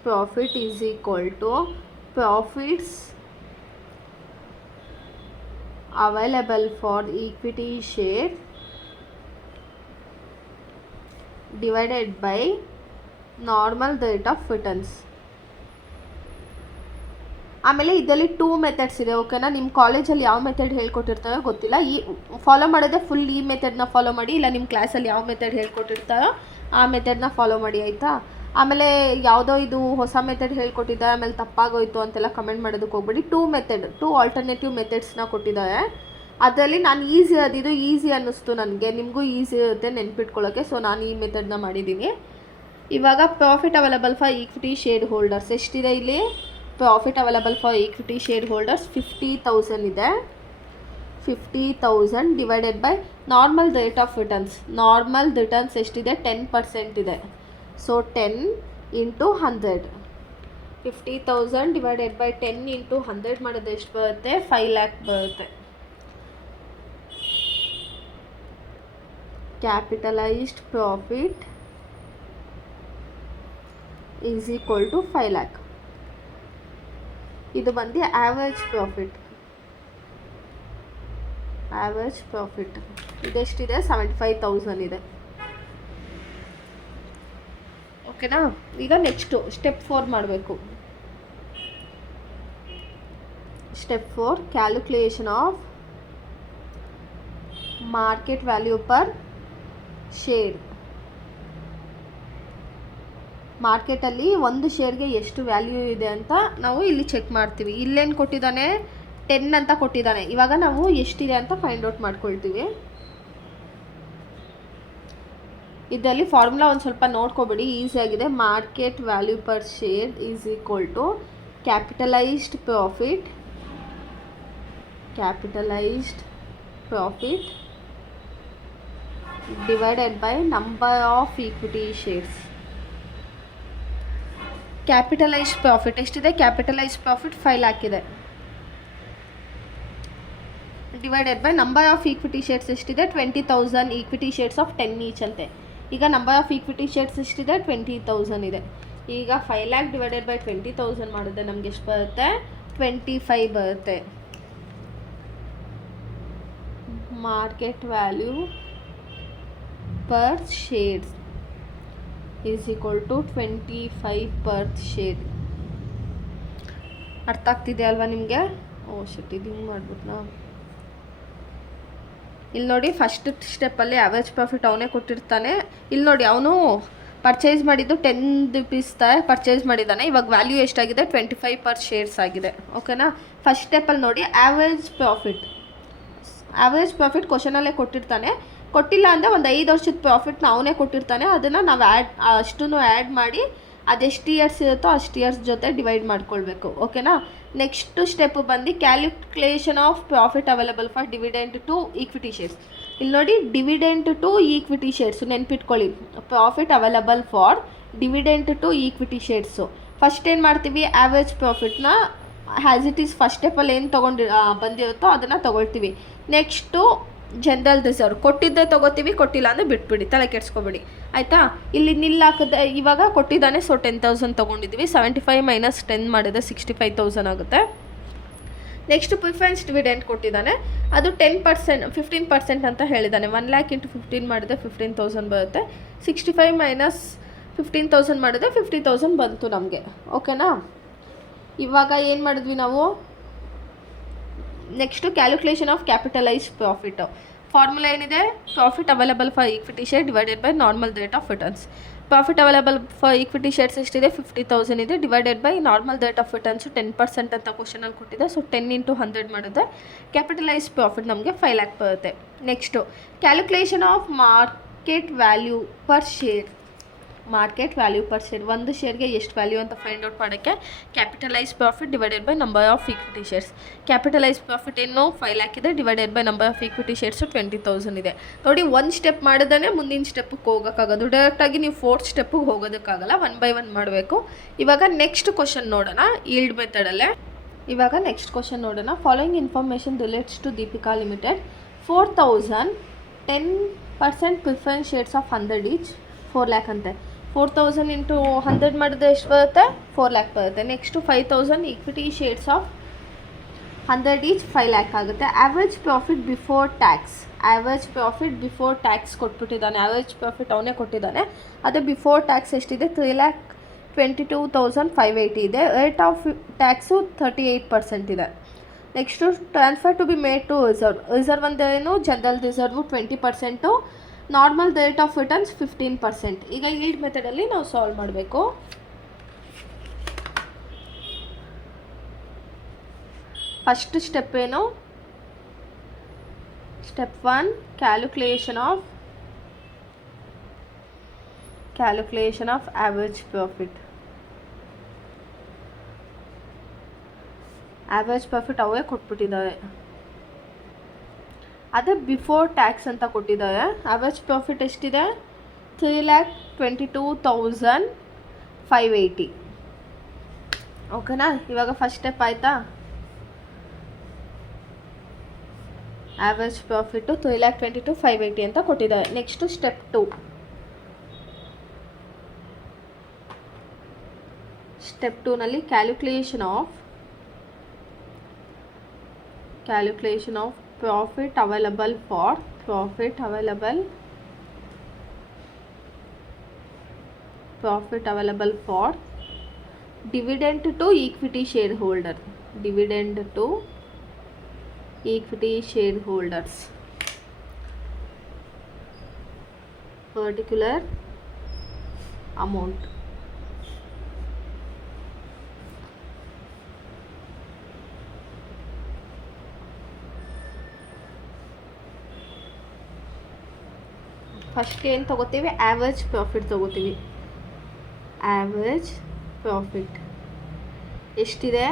profit is equal to profits available for equity share divided by normal rate of returns. ಆಮೇಲೆ ಇದರಲ್ಲಿ 2 ಮೆಥಡ್ಸ್ ಇದೆ. ಓಕೆನಾ? ನಿಮ್ಮ ಕಾಲೇಜಲ್ಲಿ ಯಾವ ಮೆಥಡ್ ಹೇಳ್ಕೊಟ್ಟಿರ್ತಾರೋ ಗೊತ್ತಿಲ್ಲ. ಈ ಫಾಲೋ ಮಾಡೋದೇ ಫುಲ್ ಈ ಮೆಥಡ್ನ ಫಾಲೋ ಮಾಡಿ, ಇಲ್ಲ ನಿಮ್ಮ ಕ್ಲಾಸಲ್ಲಿ ಯಾವ ಮೆಥಡ್ ಹೇಳ್ಕೊಟ್ಟಿರ್ತಾರೋ ಆ ಮೆಥಡ್ನ ಫಾಲೋ ಮಾಡಿ. ಆಯಿತಾ? ಆಮೇಲೆ ಯಾವುದೋ ಇದು ಹೊಸ ಮೆಥಡ್ ಹೇಳ್ಕೊಟ್ಟಿದ್ದಾರೆ, ಆಮೇಲೆ ತಪ್ಪಾಗೋಯ್ತು ಅಂತೆಲ್ಲ ಕಮೆಂಟ್ ಮಾಡೋದಕ್ಕೆ ಹೋಗ್ಬೇಡಿ. 2 ಆಲ್ಟರ್ನೇಟಿವ್ ಮೆಥಡ್ಸ್ನ ಕೊಟ್ಟಿದ್ದಾರೆ. ಅದರಲ್ಲಿ ನಾನು ಅದಿದು ಈಸಿ ಅನ್ನಿಸ್ತು ನನಗೆ, ನಿಮಗೂ ಈಸಿ ಇರುತ್ತೆ ನೆನ್ಪಿಟ್ಕೊಳ್ಳೋಕ್ಕೆ, ಸೊ ನಾನು ಈ ಮೆಥಡ್ನ ಮಾಡಿದ್ದೀನಿ. ಇವಾಗ profit available for equity share holders ಎಷ್ಟಿದೆ ಇಲ್ಲಿ? Profit available for equity share holders 50,000 ಇದೆ. 50,000 divided by normal rate of returns. Normal returns ಎಷ್ಟಿದೆ? 10% ಇದೆ. So 10 into 100. 50,000 divided by 10 into 100 ಮಾಡಿದ್ರೆ ಎಷ್ಟು ಬರುತ್ತೆ? 5 lakh ಬರುತ್ತೆ. Capitalised profit is equal to 5 lakh. ಇದು ಬಂದು ಆ್ಯಾವ್ರೇಜ್ ಪ್ರಾಫಿಟ್ ಇದೆಷ್ಟಿದೆ? 75,000 ಇದೆ. ಓಕೆನಾ? ಈಗ ನೆಕ್ಸ್ಟು ಸ್ಟೆಪ್ 4 ಮಾಡಬೇಕು. Step 4 calculation of market value per share. ಮಾರ್ಕೆಟಲ್ಲಿ ಒಂದು ಶೇರ್ಗೆ ಎಷ್ಟು ವ್ಯಾಲ್ಯೂ ಇದೆ ಅಂತ ನಾವು ಇಲ್ಲಿ ಚೆಕ್ ಮಾಡ್ತೀವಿ. ಇಲ್ಲೇನು ಕೊಟ್ಟಿದ್ದಾನೆ? 10 ಅಂತ ಕೊಟ್ಟಿದ್ದಾನೆ. ಇವಾಗ ನಾವು ಎಷ್ಟಿದೆ ಅಂತ ಫೈಂಡ್ ಔಟ್ ಮಾಡ್ಕೊಳ್ತೀವಿ. ಇದರಲ್ಲಿ ಫಾರ್ಮುಲಾ ಒಂದು ಸ್ವಲ್ಪ ನೋಡ್ಕೊಬಿಡಿ, ಈಸಿಯಾಗಿದೆ. Market value per share is equal to capitalised profit divided by number of equity shares. Capitalised profit ಎಷ್ಟಿದೆ? ಕ್ಯಾಪಿಟಲೈಸ್ಡ್ ಪ್ರಾಫಿಟ್ 5 lakh ಇದೆ. Divided by number of equity shares ಎಷ್ಟಿದೆ? 20,000 ಈಕ್ವಿಟಿ ಶೇರ್ಸ್ ಆಫ್ 10 ಈಚ್ ಅಂತೆ. ಈಗ number of equity shares ಎಷ್ಟಿದೆ? 20,000 ಇದೆ. ಈಗ 5 lakh divided by 20,000 ಮಾಡಿದ್ರೆ ನಮ್ಗೆ ಎಷ್ಟು ಬರುತ್ತೆ? 25 ಬರುತ್ತೆ. Market value per shares is equal to 25 per share. ಅರ್ಥ ಆಗ್ತಿದೆ ಅಲ್ವಾ ನಿಮಗೆ? ಇದು ಹಿಂಗೆ ಮಾಡ್ಬಿಟ್ನಾ? ಇಲ್ಲಿ ನೋಡಿ, ಫಸ್ಟ್ ಸ್ಟೆಪ್ಪಲ್ಲಿ ಆ್ಯಾವ್ರೇಜ್ ಪ್ರಾಫಿಟ್ ಅವನೇ ಕೊಟ್ಟಿರ್ತಾನೆ. ಇಲ್ಲಿ ನೋಡಿ, ಅವನು ಪರ್ಚೇಸ್ ಮಾಡಿದ್ದು 10 rupees ಪರ್ಚೇಸ್ ಮಾಡಿದ್ದಾನೆ. ಇವಾಗ ವ್ಯಾಲ್ಯೂ ಎಷ್ಟಾಗಿದೆ? 25 ಪರ್ ಶೇರ್ಸ್ ಆಗಿದೆ. ಓಕೆನಾ? ಫಸ್ಟ್ ಸ್ಟೆಪ್ಪಲ್ಲಿ ನೋಡಿ, ಆ್ಯಾವ್ರೇಜ್ ಪ್ರಾಫಿಟ್ ಕ್ವಶನಲ್ಲೇ ಕೊಟ್ಟಿರ್ತಾನೆ. ಕೊಟ್ಟಿಲ್ಲ ಅಂದರೆ ಒಂದು 5 ವರ್ಷದ ಪ್ರಾಫಿಟ್ನ ಅವನೇ ಕೊಟ್ಟಿರ್ತಾನೆ. ಅದನ್ನು ನಾವು ಅಷ್ಟನ್ನು ಆ್ಯಡ್ ಮಾಡಿ ಅದೆಷ್ಟು ಇಯರ್ಸ್ ಇರುತ್ತೋ ಅಷ್ಟು ಇಯರ್ಸ್ ಜೊತೆ ಡಿವೈಡ್ ಮಾಡ್ಕೊಳ್ಬೇಕು. ಓಕೆನಾ? ನೆಕ್ಸ್ಟ್ ಸ್ಟೆಪ್ ಬಂದು calculation of profit available for dividend to equity shares. ಇಲ್ಲಿ ನೋಡಿ, ಡಿವಿಡೆಂಡ್ ಟು ಈಕ್ವಿಟಿ ಶೇರ್ಸ್ ನೆನ್ಪಿಟ್ಕೊಳ್ಳಿ. Profit available for dividend to equity shares. First ಏನು ಮಾಡ್ತೀವಿ? ಆ್ಯಾವ್ರೇಜ್ ಪ್ರಾಫಿಟ್ನ ಹ್ಯಾಸ್ ಇಟ್ ಈಸ್ ಫಸ್ಟ್ ಸ್ಟೆಪ್ಪಲ್ಲಿ ಏನು ಬಂದಿರುತ್ತೋ ಅದನ್ನು ತೊಗೊಳ್ತೀವಿ. Next general reserve. ಕೊಟ್ಟಿದ್ದೆ ತೊಗೋತೀವಿ, ಕೊಟ್ಟಿಲ್ಲ ಅಂದರೆ ಬಿಟ್ಬಿಡಿ, ತಲೆ ಕೆಡ್ಸ್ಕೊಬೇಡಿ. ಆಯಿತಾ? ಇಲ್ಲಿ ನಿಲ್ ಹಾಕಿದೆ. ಇವಾಗ ಕೊಟ್ಟಿದ್ದಾನೆ, ಸೊ 10,000 ತೊಗೊಂಡಿದ್ದೀವಿ. 75 ಮೈನಸ್ 10 ಮಾಡಿದ್ರೆ 65,000 ಆಗುತ್ತೆ. ನೆಕ್ಸ್ಟ್ ಪ್ರಿಫರೆನ್ಸ್ ಡಿವಿಡೆಂಟ್ ಕೊಟ್ಟಿದ್ದಾನೆ. ಅದು 15% ಅಂತ ಹೇಳಿದ್ದಾನೆ. 1 lakh ಇಂಟು 15 ಮಾಡಿದ್ರೆ 15,000 ಬರುತ್ತೆ. 65 ಮೈನಸ್ 15,000 ಮಾಡಿದ್ರೆ 50,000 ಬಂತು ನಮಗೆ. ಓಕೆನಾ? ಇವಾಗ ಏನು ಮಾಡಿದ್ವಿ ನಾವು? Next calculation of capitalised profit. Formula ಏನಿದೆ? Profit available for equity share divided by normal rate of returns. Profit available for equity shares ಎಷ್ಟಿದೆ? 50,000 ಇದೆ. Divided by normal rate of returns 10% ಅಂತ ಕ್ವಶನಲ್ಲಿ ಕೊಟ್ಟಿದೆ. ಸೊ 10 ಇಂಟು 100 ಮಾಡಿದ್ರೆ ಕ್ಯಾಪಿಟಲೈಸ್ಡ್ ಪ್ರಾಫಿಟ್ ನಮಗೆ 5 lakh ಬರುತ್ತೆ. Next calculation of market value per share. ಒಂದು ಶೇರ್ಗೆ ಎಷ್ಟು value ಅಂತ ಫೈಂಡ್ ಔಟ್ ಮಾಡೋಕ್ಕೆ capitalise profit divided by number of equity shares. Capitalise profit ಏನು? 5 lakh ಇದೆ. Divided by number of equity shares 20,000 ಇದೆ. ನೋಡಿ, ಒಂದು ಸ್ಟೆಪ್ ಮಾಡಿದ್ರೆ ಮುಂದಿನ ಸ್ಟೆಪ್ಪಿಗೆ ಹೋಗೋಕ್ಕಾಗೋದು. ಡೈರೆಕ್ಟಾಗಿ ನೀವು 4th ಸ್ಟೆಪ್ಪಿಗೆ ಹೋಗೋದಕ್ಕಾಗಲ್ಲ, 1 by 1 ಮಾಡಬೇಕು. ಇವಾಗ ನೆಕ್ಸ್ಟ್ ಕ್ವಶನ್ ನೋಡೋಣ, ಈಲ್ಡ್ ಮೆಥಡಲ್ಲೇ. ಇವಾಗ ನೆಕ್ಸ್ಟ್ ಕ್ವಶನ್ ನೋಡೋಣ. Following information relates to Deepika limited. 4,000 10% preference shares of 100 each 4 lakh ಅಂತೆ. 4,000 ಇಂಟು 100 ಮಾಡಿದ್ರೆ ಎಷ್ಟು ಬರುತ್ತೆ? 4 lakh ಬರುತ್ತೆ. Next 5,000 equity shares of 100 each 5 lakh ಆಗುತ್ತೆ. ಆ್ಯಾವ್ರೇಜ್ ಪ್ರಾಫಿಟ್ ಬಿಫೋರ್ ಟ್ಯಾಕ್ಸ್ ಕೊಟ್ಬಿಟ್ಟಿದ್ದಾನೆ. ಆ್ಯಾವ್ರೇಜ್ ಪ್ರಾಫಿಟ್ ಅವನೇ ಕೊಟ್ಟಿದ್ದಾನೆ. ಅದೇ ಬಿಫೋರ್ ಟ್ಯಾಕ್ಸ್ ಎಷ್ಟಿದೆ? 3,22,580 ಇದೆ. ರೇಟ್ ಆಫ್ ಟ್ಯಾಕ್ಸು 38% ಇದೆ. Next transfer to be made to reserve ಅಂದ್ರೇನು? General reserve 20%, normal rate of returns 15%. ಈಗ ಈಲ್ಡ್ ಮೆಥಡಲ್ಲಿ ನಾವು ಸಾಲ್ವ್ ಮಾಡಬೇಕು. ಫಸ್ಟ್ ಸ್ಟೆಪ್ ಏನು? Step 1, calculation of average profit. Average profit ಅವೇ ಕೊಟ್ಬಿಟ್ಟಿದ್ದಾರೆ. ಅದೇ ಬಿಫೋರ್ ಟ್ಯಾಕ್ಸ್ ಅಂತ ಕೊಟ್ಟಿದ್ದಾರೆ. ಆವ್ರೇಜ್ ಪ್ರಾಫಿಟ್ ಎಷ್ಟಿದೆ? 3,22,580. ಓಕೆನಾ? ಇವಾಗ ಫಸ್ಟ್ ಸ್ಟೆಪ್ ಆಯಿತಾ? ಆವ್ರೇಜ್ ಪ್ರಾಫಿಟ್ಟು 3,22,580 ಅಂತ ಕೊಟ್ಟಿದ್ದಾರೆ. Next step 2. ಸ್ಟೆಪ್ 2ನಲ್ಲಿ calculation of profit available for dividend to equity shareholders particular amount. First ಏನು ತೊಗೋತೀವಿ? ಆ್ಯಾವ್ರೇಜ್ ಪ್ರಾಫಿಟ್ ತೊಗೋತೀವಿ. ಆ್ಯಾವ್ರೇಜ್ ಪ್ರಾಫಿಟ್ ಎಷ್ಟಿದೆ?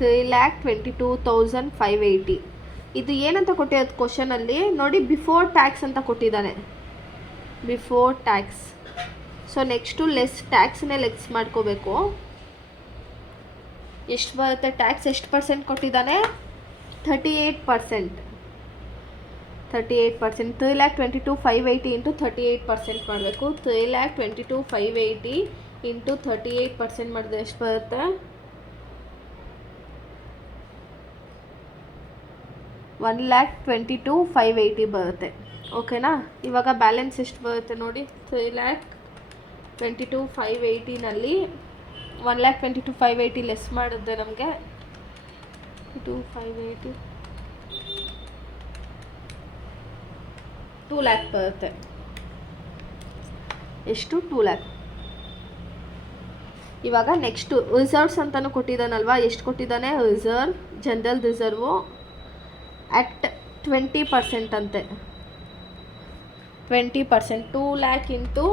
3,22,580. ಇದು ಏನಂತ ಕೊಟ್ಟಿರೋದು ಕ್ವಶನಲ್ಲಿ ನೋಡಿ, ಬಿಫೋರ್ ಟ್ಯಾಕ್ಸ್ ಅಂತ ಕೊಟ್ಟಿದ್ದಾನೆ. Before tax. So next less ಟ್ಯಾಕ್ಸನ್ನೇ ಲೆಸ್ ಮಾಡ್ಕೋಬೇಕು. ಎಷ್ಟು ಬರುತ್ತೆ ಟ್ಯಾಕ್ಸ್? ಎಷ್ಟು ಪರ್ಸೆಂಟ್ ಕೊಟ್ಟಿದ್ದಾನೆ? 38%. 3,22,580 ಇಂಟು 38% ಮಾಡಬೇಕು. 3,22,580 ಇಂಟು 38% ಮಾಡಿದ್ರೆ ಎಷ್ಟು ಬರುತ್ತೆ? 1,22,580 ಬರುತ್ತೆ. ಓಕೆನಾ? ಇವಾಗ ಬ್ಯಾಲೆನ್ಸ್ ಎಷ್ಟು ಬರುತ್ತೆ ನೋಡಿ. 3,22,580ನಲ್ಲಿ 1,22,580 ಲೆಸ್ ಮಾಡಿದ್ರೆ ನಮಗೆ 2,580 2 lakh ಬರುತ್ತೆ. ಎಷ್ಟು? 2 lakh. ಇವಾಗ ನೆಕ್ಸ್ಟು ರಿಸರ್ವ್ಸ್ ಅಂತಲೂ ಕೊಟ್ಟಿದ್ದಾನಲ್ವಾ. ಎಷ್ಟು ಕೊಟ್ಟಿದ್ದಾನೆ? ಜನರಲ್ ರಿಸರ್ವು ಅಟ್ 20% ಅಂತೆ. 20%. 2 lakh ಇಂಟು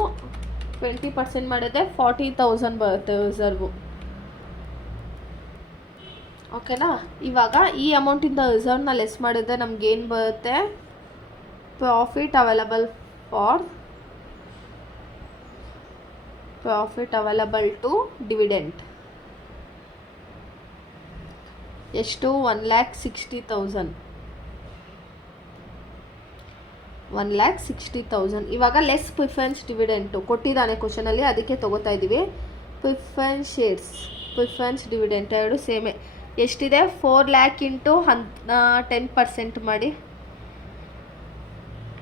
20% ಮಾಡಿದ್ರೆ 40,000 ಬರುತ್ತೆ ರಿಸರ್ವು. ಓಕೆನಾ? ಇವಾಗ ಈ ಅಮೌಂಟಿಂದ ರಿಸರ್ವ್ನ ಲೆಸ್ ಮಾಡಿದ್ರೆ ನಮಗೇನು ಬರುತ್ತೆ? profit available to dividend ಎಷ್ಟು? 1,60,000. 1,60,000. ಇವಾಗ ಲೆಸ್ ಪ್ರಿಫರೆನ್ಸ್ ಡಿವಿಡೆಂಟು ಕೊಟ್ಟಿದ್ದಾನೆ ಕ್ವಶನಲ್ಲಿ, ಅದಕ್ಕೆ ತೊಗೋತಾ ಇದ್ದೀವಿ. ಪ್ರಿಫರೆನ್ಸ್ ಡಿವಿಡೆಂಟ್ ಎರಡು ಸೇಮೆ. ಎಷ್ಟಿದೆ? 4 lakh ಇಂಟು 10% ಮಾಡಿ.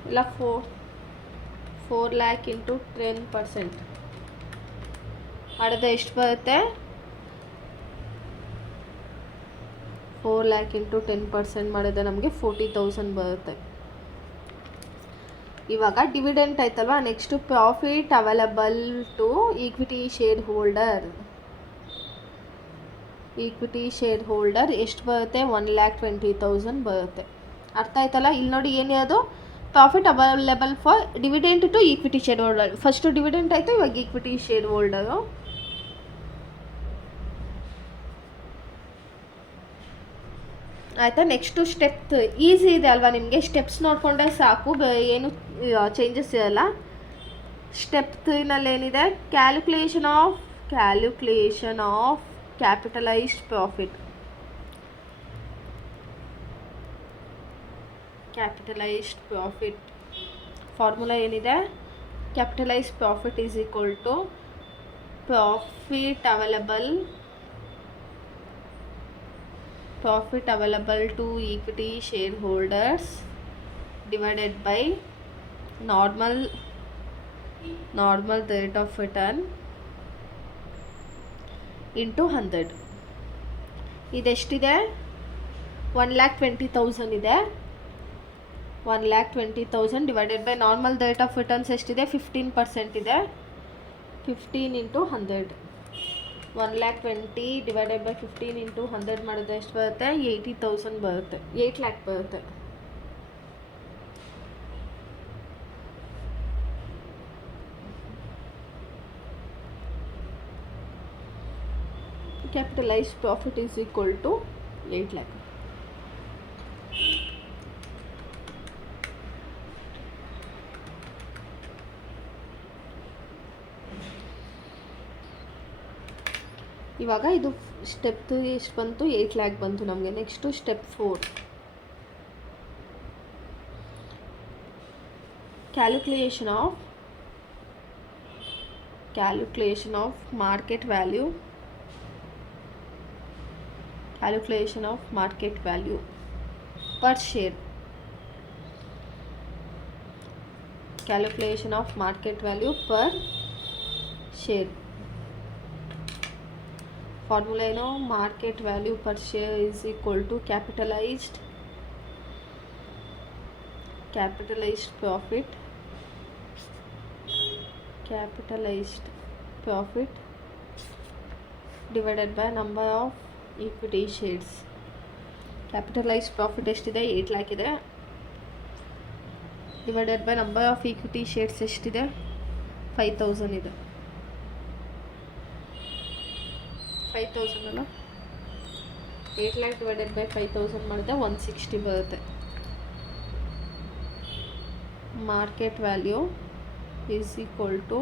ಇಲ್ಲ 4 lakh ಇಂಟು 10% ಮಾಡಿದ್ರೆ ಎಷ್ಟು ಬರುತ್ತೆ? 4 lakh ಇಂಟು 10% ಮಾಡಿದ್ರೆ ನಮಗೆ 40,000 ಬರುತ್ತೆ. ಇವಾಗ ಡಿವಿಡೆಂಟ್ ಆಯ್ತಲ್ವಾ. Next profit available to equity share holder ಎಷ್ಟು ಬರುತ್ತೆ? 1,20,000 ಬರುತ್ತೆ. ಅರ್ಥ ಆಯ್ತಲ್ಲ? ಇಲ್ಲಿ ನೋಡಿ ಏನಿರೋದು? Profit available for dividend to equity share holder. First dividend ಆಯಿತು, ಇವಾಗ ಈಕ್ವಿಟಿ ಶೇರ್ ಹೋಲ್ಡರು. ಆಯಿತಾ? ನೆಕ್ಸ್ಟು ಸ್ಟೆಪ್ ಈಸಿ ಇದೆ ಅಲ್ವಾ ನಿಮಗೆ? ಸ್ಟೆಪ್ಸ್ ನೋಡಿಕೊಂಡ್ರೆ ಸಾಕು, ಏನು ಚೇಂಜಸ್ ಇರಲ್ಲ. ಸ್ಟೆಪ್ 3ನಲ್ಲಿ ಏನಿದೆ? Calculation of capitalised profit. Formula ಏನಿದೆ? Capitalised profit is equal to profit available to equity share holders divided by normal rate of return into 100. ಇದೆಷ್ಟಿದೆ? 1,20,000 ಇದೆ. 1,20,000 divided by normal rate of returns ಎಷ್ಟಿದೆ? 15% ಇದೆ. 15 into 100. 1,20,000 divided by 15 into 100 ಮಾಡಿದ್ರೆ ಎಷ್ಟು ಬರುತ್ತೆ? 80,000 ಬರುತ್ತೆ. 8 lakh ಬರುತ್ತೆ. Capitalised profit is equal to 8 lakh. ಇವಾಗ ಇದು ಸ್ಟೆಪ್ 3 ಎಷ್ಟು ಬಂತು, 8 lakh ಬಂತು ನಮಗೆ. Next step 4, calculation of market value per share. Calculation of market value per share. Formula ಏನು, market value per share is equal to capitalized profit divided by number of equity shares. Capitalized profit ಎಷ್ಟಿದೆ, 8 lakh ಇದೆ. Divided by number of equity shares ಎಷ್ಟಿದೆ, 5000 ಇದೆ. 5000 ಅಲ್ಲ, 8 lakh divided by 5000 ಮಾಡಿದ್ರೆ 160 ಬರುತ್ತೆ. Market value is equal to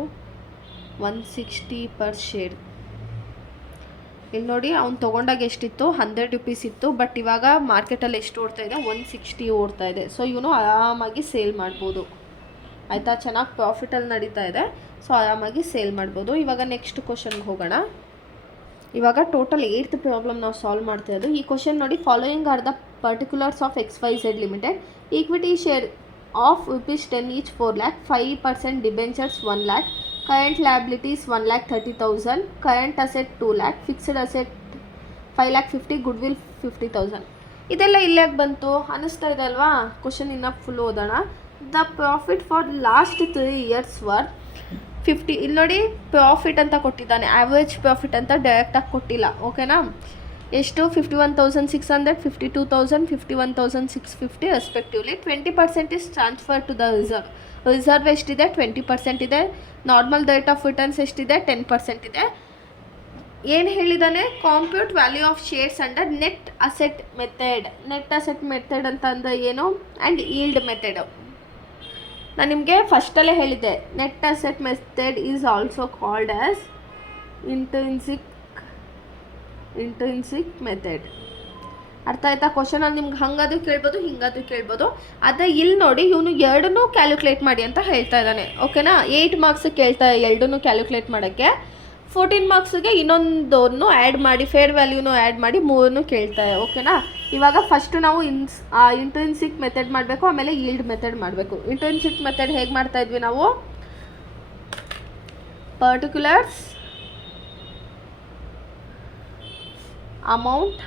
160 per share. ಇಲ್ಲಿ ನೋಡಿ, ಅವ್ನು ತೊಗೊಂಡಾಗ ಎಷ್ಟಿತ್ತು, 100 rupees ಇತ್ತು. ಬಟ್ ಇವಾಗ ಮಾರ್ಕೆಟಲ್ಲಿ ಎಷ್ಟು ಓಡ್ತಾ ಇದೆ, 160 ಓಡ್ತಾ ಇದೆ. ಸೊ ಇವನು ಆರಾಮಾಗಿ ಸೇಲ್ ಮಾಡ್ಬೋದು, ಆಯಿತಾ. ಚೆನ್ನಾಗಿ ಪ್ರಾಫಿಟಲ್ಲಿ ನಡೀತಾ ಇದೆ, ಸೊ ಆರಾಮಾಗಿ ಸೇಲ್ ಮಾಡ್ಬೋದು. ಇವಾಗ ನೆಕ್ಸ್ಟ್ ಕ್ವಶನ್ಗೆ ಹೋಗೋಣ. ಇವಾಗ ಟೋಟಲ್ 8th ಪ್ರಾಬ್ಲಮ್ ನಾವು ಸಾಲ್ವ್ ಮಾಡ್ತಾ ಇರೋದು. ಈ ಕ್ವಶನ್ ನೋಡಿ, following are the particulars of XYZ limited. Equity share of ₹10 each 4 lakh, 5% debentures 1 lakh, current liabilities 1,30,000, current asset 2 lakh, fixed asset 5,50,000, goodwill 50,000. ಇದೆಲ್ಲ ಇಲ್ಲಾಗ ಬಂತು ಅನ್ನಿಸ್ತಾ ಇದೆ ಅಲ್ವಾ. ಕ್ವಶನ್ ಇನ್ನು ಫುಲ್ ಓದೋಣ. The profit for last 3 years var 50. ಇಲ್ಲಿ ನೋಡಿ, ಪ್ರಾಫಿಟ್ ಅಂತ ಕೊಟ್ಟಿದ್ದಾನೆ, ಆ್ಯಾವ್ರೇಜ್ ಪ್ರಾಫಿಟ್ ಅಂತ ಡೈರೆಕ್ಟಾಗಿ ಕೊಟ್ಟಿಲ್ಲ, ಓಕೆನಾ. ಎಷ್ಟು, 51,600, 52,000, 51,650 respectively. 20% is transfer to the reserve ಎಷ್ಟಿದೆ, 20% ಇದೆ. ನಾರ್ಮಲ್ ರೇಟ್ ಆಫ್ ರಿಟರ್ನ್ಸ್ ಎಷ್ಟಿದೆ, 10% ಇದೆ. ಏನು ಹೇಳಿದ್ದಾನೆ, compute value of shares under net asset method ಅಂತ ಅಂದರೆ ಏನು, ಆ್ಯಂಡ್ ಈಲ್ಡ್ ಮೆಥಡ್. ನಾನು ನಿಮಗೆ ಫಸ್ಟಲ್ಲೇ ಹೇಳಿದ್ದೆ, net asset method is also called as intrinsic method. ಅರ್ಥ ಆಯ್ತಾ. ಕ್ವಶನಲ್ಲಿ ನಿಮ್ಗೆ ಹಂಗಾದ್ರೂ ಕೇಳ್ಬೋದು, ಹಿಂಗಾದ್ರೂ ಕೇಳ್ಬೋದು. ಅದೇ ಇಲ್ಲಿ ನೋಡಿ, ಇವನು ಎರಡನ್ನೂ ಕ್ಯಾಲ್ಕುಲೇಟ್ ಮಾಡಿ ಅಂತ ಹೇಳ್ತಾ ಇದ್ದಾನೆ, ಓಕೆನಾ. 8 marks ಕೇಳ್ತಾ ಎರಡನ್ನೂ ಕ್ಯಾಲ್ಕುಲೇಟ್ ಮಾಡೋಕ್ಕೆ. 14 marksಗೆ ಇನ್ನೊಂದನ್ನು ಆ್ಯಡ್ ಮಾಡಿ, ಫೇರ್ ವ್ಯಾಲ್ಯೂನು ಆ್ಯಡ್ ಮಾಡಿ 3 ಕೇಳ್ತಾರೆ, ಓಕೆನಾ. ಇವಾಗ ಫಸ್ಟು ನಾವು ಇಂಟ್ರಿನ್ಸಿಕ್ ಮೆಥಡ್ ಮಾಡಬೇಕು, ಆಮೇಲೆ ಈಲ್ಡ್ ಮೆಥಡ್ ಮಾಡಬೇಕು. ಇಂಟ್ರಿನ್ಸಿಕ್ ಮೆಥಡ್ ಹೇಗೆ ಮಾಡ್ತಾ ಇದ್ವಿ ನಾವು, ಪರ್ಟಿಕ್ಯುಲರ್ಸ್ ಅಮೌಂಟ್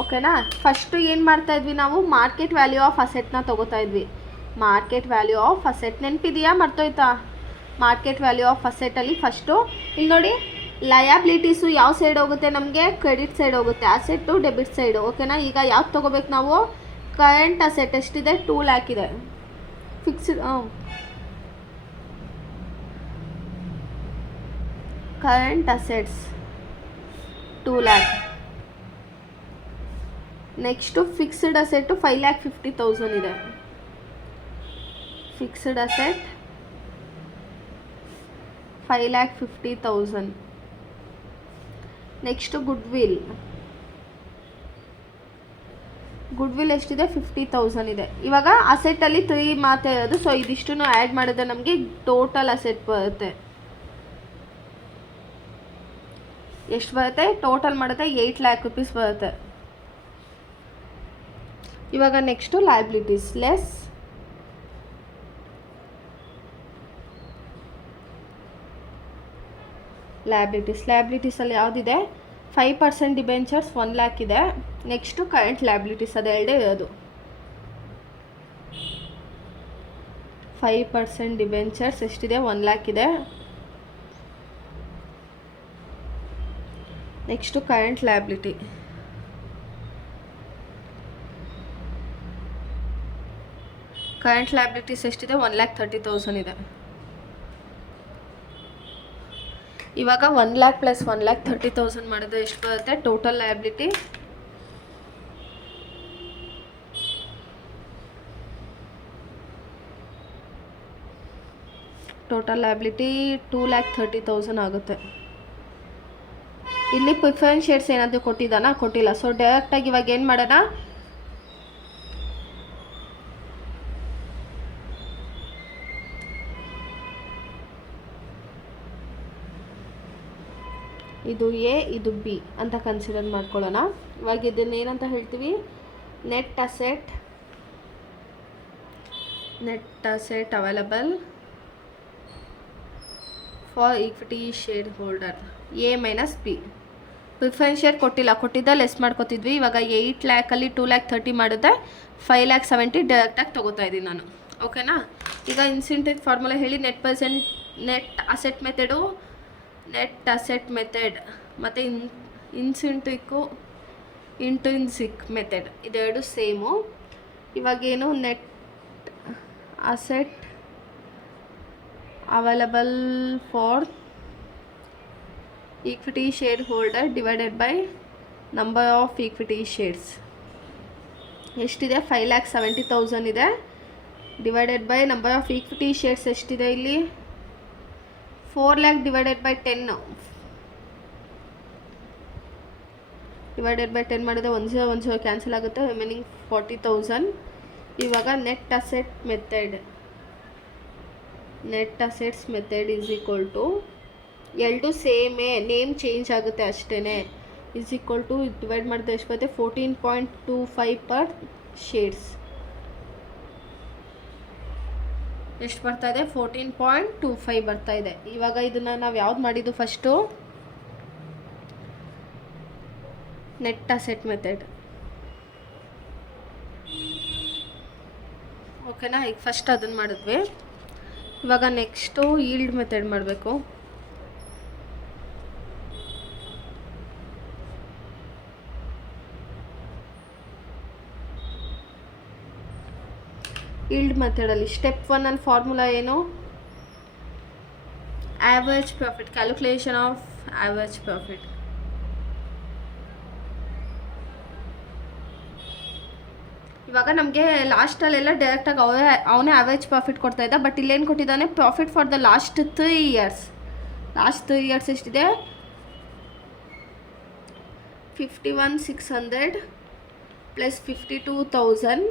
ಓಕೆನಾ. ಫಸ್ಟು ಏನು ಮಾಡ್ತಾ ಇದ್ವಿ ನಾವು, ಮಾರ್ಕೆಟ್ ವ್ಯಾಲ್ಯೂ ಆಫ್ ಅಸೆಟ್ನ ತೊಗೋತಾ ಇದ್ವಿ. ಮಾರ್ಕೆಟ್ ವ್ಯಾಲ್ಯೂ ಆಫ್ ಅಸೆಟ್ ನೆನಪಿದೆಯಾ, ಮರ್ತೋಯ್ತಾ. ಮಾರ್ಕೆಟ್ ವ್ಯಾಲ್ಯೂ ಆಫ್ ಅಸೆಟಲ್ಲಿ ಫಸ್ಟು ಇಲ್ಲಿ ನೋಡಿ, ಲಯಾಬಿಲಿಟೀಸು ಯಾವ ಸೈಡ್ ಹೋಗುತ್ತೆ, ನಮಗೆ ಕ್ರೆಡಿಟ್ ಸೈಡ್ ಹೋಗುತ್ತೆ, ಅಸೆಟ್ಟು ಡೆಬಿಟ್ ಸೈಡು, ಓಕೆನಾ. ಈಗ ಯಾವ್ದು ತೊಗೋಬೇಕು ನಾವು, ಕರೆಂಟ್ ಅಸೆಟ್ ಎಷ್ಟಿದೆ, 2 lakh ಇದೆ. Fixed current assets 2 lakh. Next fixed asset 5,50,000 ಇದೆ. Fixed asset 5,50,000. ನೆಕ್ಸ್ಟು ಗುಡ್ವಿಲ್ ಎಷ್ಟಿದೆ, 50,000 ಇದೆ. ಇವಾಗ ಅಸೆಟ್ಟಲ್ಲಿ 3 ಮಾತ್ರ ಇರೋದು, ಸೊ ಇದಿಷ್ಟು ಆ್ಯಡ್ ಮಾಡಿದ್ರೆ ನಮಗೆ ಟೋಟಲ್ ಅಸೆಟ್ ಬರುತ್ತೆ. ಎಷ್ಟು ಬರುತ್ತೆ, ಟೋಟಲ್ ಮಾಡಿದ್ರೆ 8 lakh rupees ಬರುತ್ತೆ. ಇವಾಗ ನೆಕ್ಸ್ಟು ಲಯಬಿಲಿಟೀಸ್ ಲೆಸ್ ಲಯಬಿಲಿಟೀಸಲ್ಲಿ ಯಾವುದಿದೆ, 5% ಡಿಬೆಂಚರ್ಸ್ 1 lakh ಇದೆ. ನೆಕ್ಸ್ಟು ಕರೆಂಟ್ ಲಯಬಿಲಿಟೀಸ್, ಅದು ಎರಡೇ ಇರೋದು. 5% ಡಿಬೆಂಚರ್ಸ್ ಎಷ್ಟಿದೆ, 1 lakh ಇದೆ. Next current liability. Current liabilities ಎಷ್ಟಿದೆ? 1,30,000 ಇದೆ. ಇವಾಗ 1 lakh ಪ್ಲಸ್ 1,30,000 ಮಾಡಿದ್ರೆ ಎಷ್ಟು ಬರುತ್ತೆ? ಟೋಟಲ್ ಲಯಬಿಲಿಟಿ ಟೋಟಲ್ ಲಯಬಿಲಿಟಿ 2,30,000 ಆಗುತ್ತೆ. ಇಲ್ಲಿ ಪ್ರಿಫರೆನ್ಸ್ ಶೇರ್ಸ್ ಏನಾದರೂ ಕೊಟ್ಟಿದ್ದಾನಾ? ಕೊಟ್ಟಿಲ್ಲ. ಸೊ ಡೈರೆಕ್ಟಾಗಿ ಇವಾಗ ಏನು ಮಾಡೋಣ, ಇದು ಎ ಇದು ಬಿ ಅಂತ ಕನ್ಸಿಡರ್ ಮಾಡ್ಕೊಳ್ಳೋಣ. ಇವಾಗ ಇದನ್ನ ಏನಂತ ಹೇಳ್ತೀವಿ? Net asset available for equity share holder A minus B. Preference share ಕೊಟ್ಟಿಲ್ಲ, ಕೊಟ್ಟಿದ್ದ ಲೆಸ್ ಮಾಡ್ಕೊತಿದ್ವಿ. ಇವಾಗ 8 lakhಲ್ಲಿ 2,30,000 ಮಾಡಿದ್ರೆ 5,70,000 ಡೈರೆಕ್ಟಾಗಿ ತೊಗೋತಾ ಇದ್ದೀನಿ ನಾನು. ಓಕೆನಾ? ಈಗ ಇನ್ಸೆಂಟಿವ್ ಫಾರ್ಮುಲಾ ಹೇಳಿ. ನೆಟ್ ಅಸೆಟ್ ಮೆಥಡ್ ಮತ್ತು ಇಂಟ್ರಿನ್ಸಿಕ್ ಮೆಥಡ್ ಇದೆರಡು ಸೇಮು. ಇವಾಗೇನು net asset available for equity share holder divided by number of equity shares ಎಷ್ಟಿದೆ? 5,70,000 ಇದೆ. Divided by number of equity shares ಎಷ್ಟಿದೆ ಇಲ್ಲಿ? 4 lakh divided by 10 divided by 10 ಮಾಡಿದ್ರೆ 1010 cancel ಆಗುತ್ತೆ. Remaining 40,000. ಇವಾಗ net assets method is equal to ಎರಡು ಸೇಮೇ, name change ಆಗುತ್ತೆ ಅಷ್ಟೇ. ಈಸ್ ಈಕ್ವಲ್ ಟು ಡಿವೈಡ್ ಮಾಡಿದ್ರೆ ಎಷ್ಟು ಬರುತ್ತೆ? 14.25 ಪರ್ ಶೇರ್ಸ್. ಎಷ್ಟು ಬರ್ತಾ ಇದೆ? 14.25 ಬರ್ತಾ ಇದೆ. ಇವಾಗ ಇದನ್ನು ನಾವು ಯಾವ್ದು ಮಾಡಿದ್ದು ಫಸ್ಟು? Net asset method. ಓಕೆನಾ? ಈಗ ಫಸ್ಟ್ ಅದನ್ನು ಮಾಡಿದ್ವಿ. ಇವಾಗ ನೆಕ್ಸ್ಟು ಈಲ್ಡ್ ಮೆಥಡ್ ಮಾಡಬೇಕು. ಈಲ್ಡ್ ಮೆಥಡಲ್ಲಿ ಸ್ಟೆಪ್ 1 ನನ್ನ ಫಾರ್ಮುಲಾ ಏನು? Average profit, calculation of average profit. ಇವಾಗ ನಮಗೆ ಲಾಸ್ಟಲ್ಲೆಲ್ಲ ಡೈರೆಕ್ಟಾಗಿ ಅವನೇ ಆ್ಯಾವರೇಜ್ ಪ್ರಾಫಿಟ್ ಕೊಡ್ತಾ ಇದ್ದ. ಬಟ್ ಇಲ್ಲೇನು ಕೊಟ್ಟಿದ್ದಾನೆ? Profit for the last 3 years. Last 3 years ಎಷ್ಟಿದೆ? 51,600 ಪ್ಲಸ್ 52,000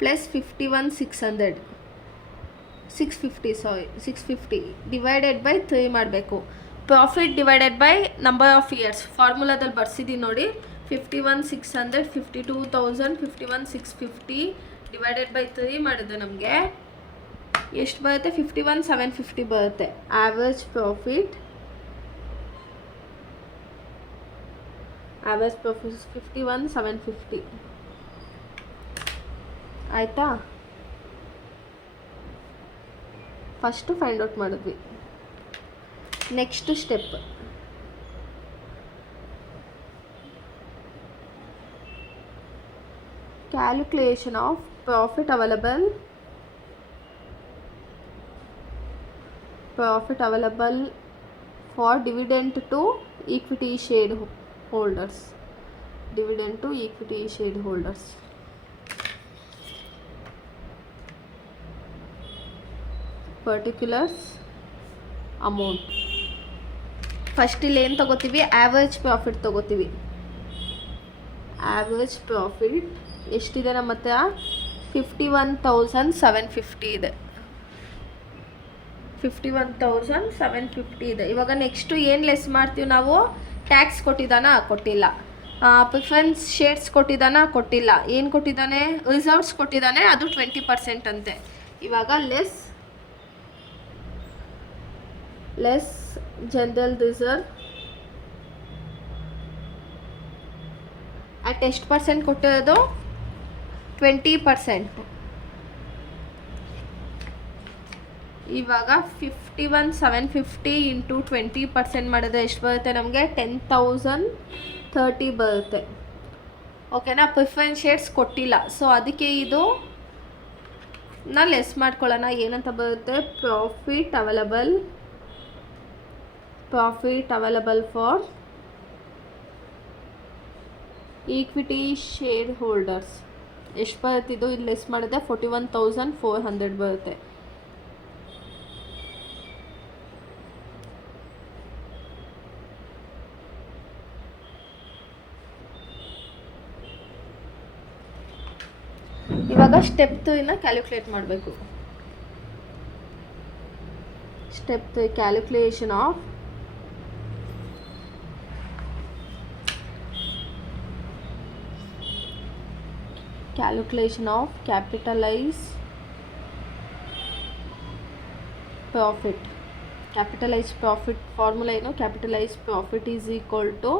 ಪ್ಲಸ್ 51,600 650 ಡಿವೈಡೆಡ್ ಬೈ 3 ಮಾಡಬೇಕು. Profit divided by number of years ಫಾರ್ಮುಲಾದಲ್ಲಿ ಬರ್ಸಿದ್ದೀನಿ ನೋಡಿ. 51,600 52,000 51,650 ಡಿವೈಡೆಡ್ ಬೈ 3 ಮಾಡಿದ್ರೆ ನಮಗೆ ಎಷ್ಟು ಬರುತ್ತೆ? 51,750 ಬರುತ್ತೆ. ಆ್ಯಾವರೇಜ್ ಪ್ರಾಫಿಟ್ 51,750 ಆಯಿತಾ? ಫಸ್ಟು ಫೈಂಡ್ ಔಟ್ ಮಾಡಿದ್ವಿ. Next step calculation of profit available for dividend to equity share holders. Particulars amount. First ಇಲ್ಲಿ ಏನು ತಗೋತೀವಿ? ಆ್ಯಾವರೇಜ್ ಪ್ರಾಫಿಟ್ ತಗೋತೀವಿ. ಆ್ಯಾವರೇಜ್ ಪ್ರಾಫಿಟ್ ಎಷ್ಟಿದೆ ನಮ್ಮ ಹತ್ರ? 51,750 ಇದೆ. 51,750 ಇದೆ. ಇವಾಗ ನೆಕ್ಸ್ಟು ಏನು ಲೆಸ್ ಮಾಡ್ತೀವಿ ನಾವು? ಟ್ಯಾಕ್ಸ್ ಕೊಟ್ಟಿದ್ದಾನಾ? ಕೊಟ್ಟಿಲ್ಲ. ಪ್ರಿಫರೆನ್ಸ್ ಶೇರ್ಸ್ ಕೊಟ್ಟಿದ್ದಾನಾ? ಕೊಟ್ಟಿಲ್ಲ. ಏನು ಕೊಟ್ಟಿದ್ದಾನೆ? ರಿಸರ್ವ್ಸ್ ಕೊಟ್ಟಿದ್ದಾನೆ, ಅದು 20% ಅಂತೆ. ಇವಾಗ ಲೆಸ್ ಜನರಲ್ ರಿಸರ್ವ್ ಅಟ್ ಎಷ್ಟು ಪರ್ಸೆಂಟ್ ಕೊಟ್ಟಿರೋದು? 20%. ಇವಾಗ 51,750 ಇಂಟು 20% ಮಾಡಿದ್ರೆ ಎಷ್ಟು ಬರುತ್ತೆ ನಮಗೆ 10,030 ಬರುತ್ತೆ. ಓಕೆನಾ. ಪ್ರಿಫರೆನ್ಸ್ ಶೇರ್ಸ್ ಕೊಟ್ಟಿಲ್ಲ, ಸೊ ಅದಕ್ಕೆ ಇದು ಲೆಸ್ ಮಾಡ್ಕೊಳ್ಳೋಣ. ಏನಂತ ಬರುತ್ತೆ, profit available for equity share holders ಎಷ್ಟು ಬರುತ್ತೆ ಇದು, ಇಲ್ಲಿ ಲೆಸ್ ಮಾಡಿದ್ರೆ 41,400 ಬರುತ್ತೆ. ಇವಾಗ ಸ್ಟೆಪ್ 2 ಕ್ಯಾಲ್ಕುಲೇಟ್ ಮಾಡಬೇಕು. Step 3 calculation of capitalise profit. Capitalise profit formula ಏನು, capitalise profit is equal to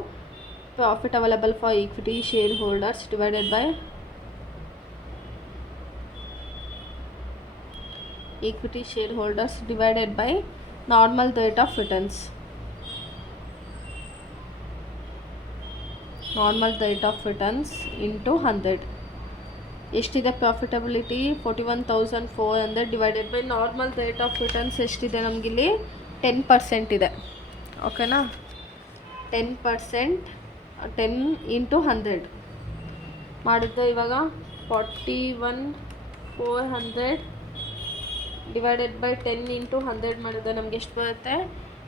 profit available for equity share holders divided by normal rate of returns. Into 100. ಎಷ್ಟಿದೆ profitability, 41,400 divided by normal rate of returns ಎಷ್ಟಿದೆ ನಮಗಿಲ್ಲಿ 10% ಇದೆ. ಓಕೆನಾ. 10% 10 into 100 ಮಾಡಿದ್ದು ಇವಾಗ 41,400 divided by 10 into 100 ಮಾಡಿದ್ರೆ ನಮ್ಗೆ ಎಷ್ಟು ಬರುತ್ತೆ,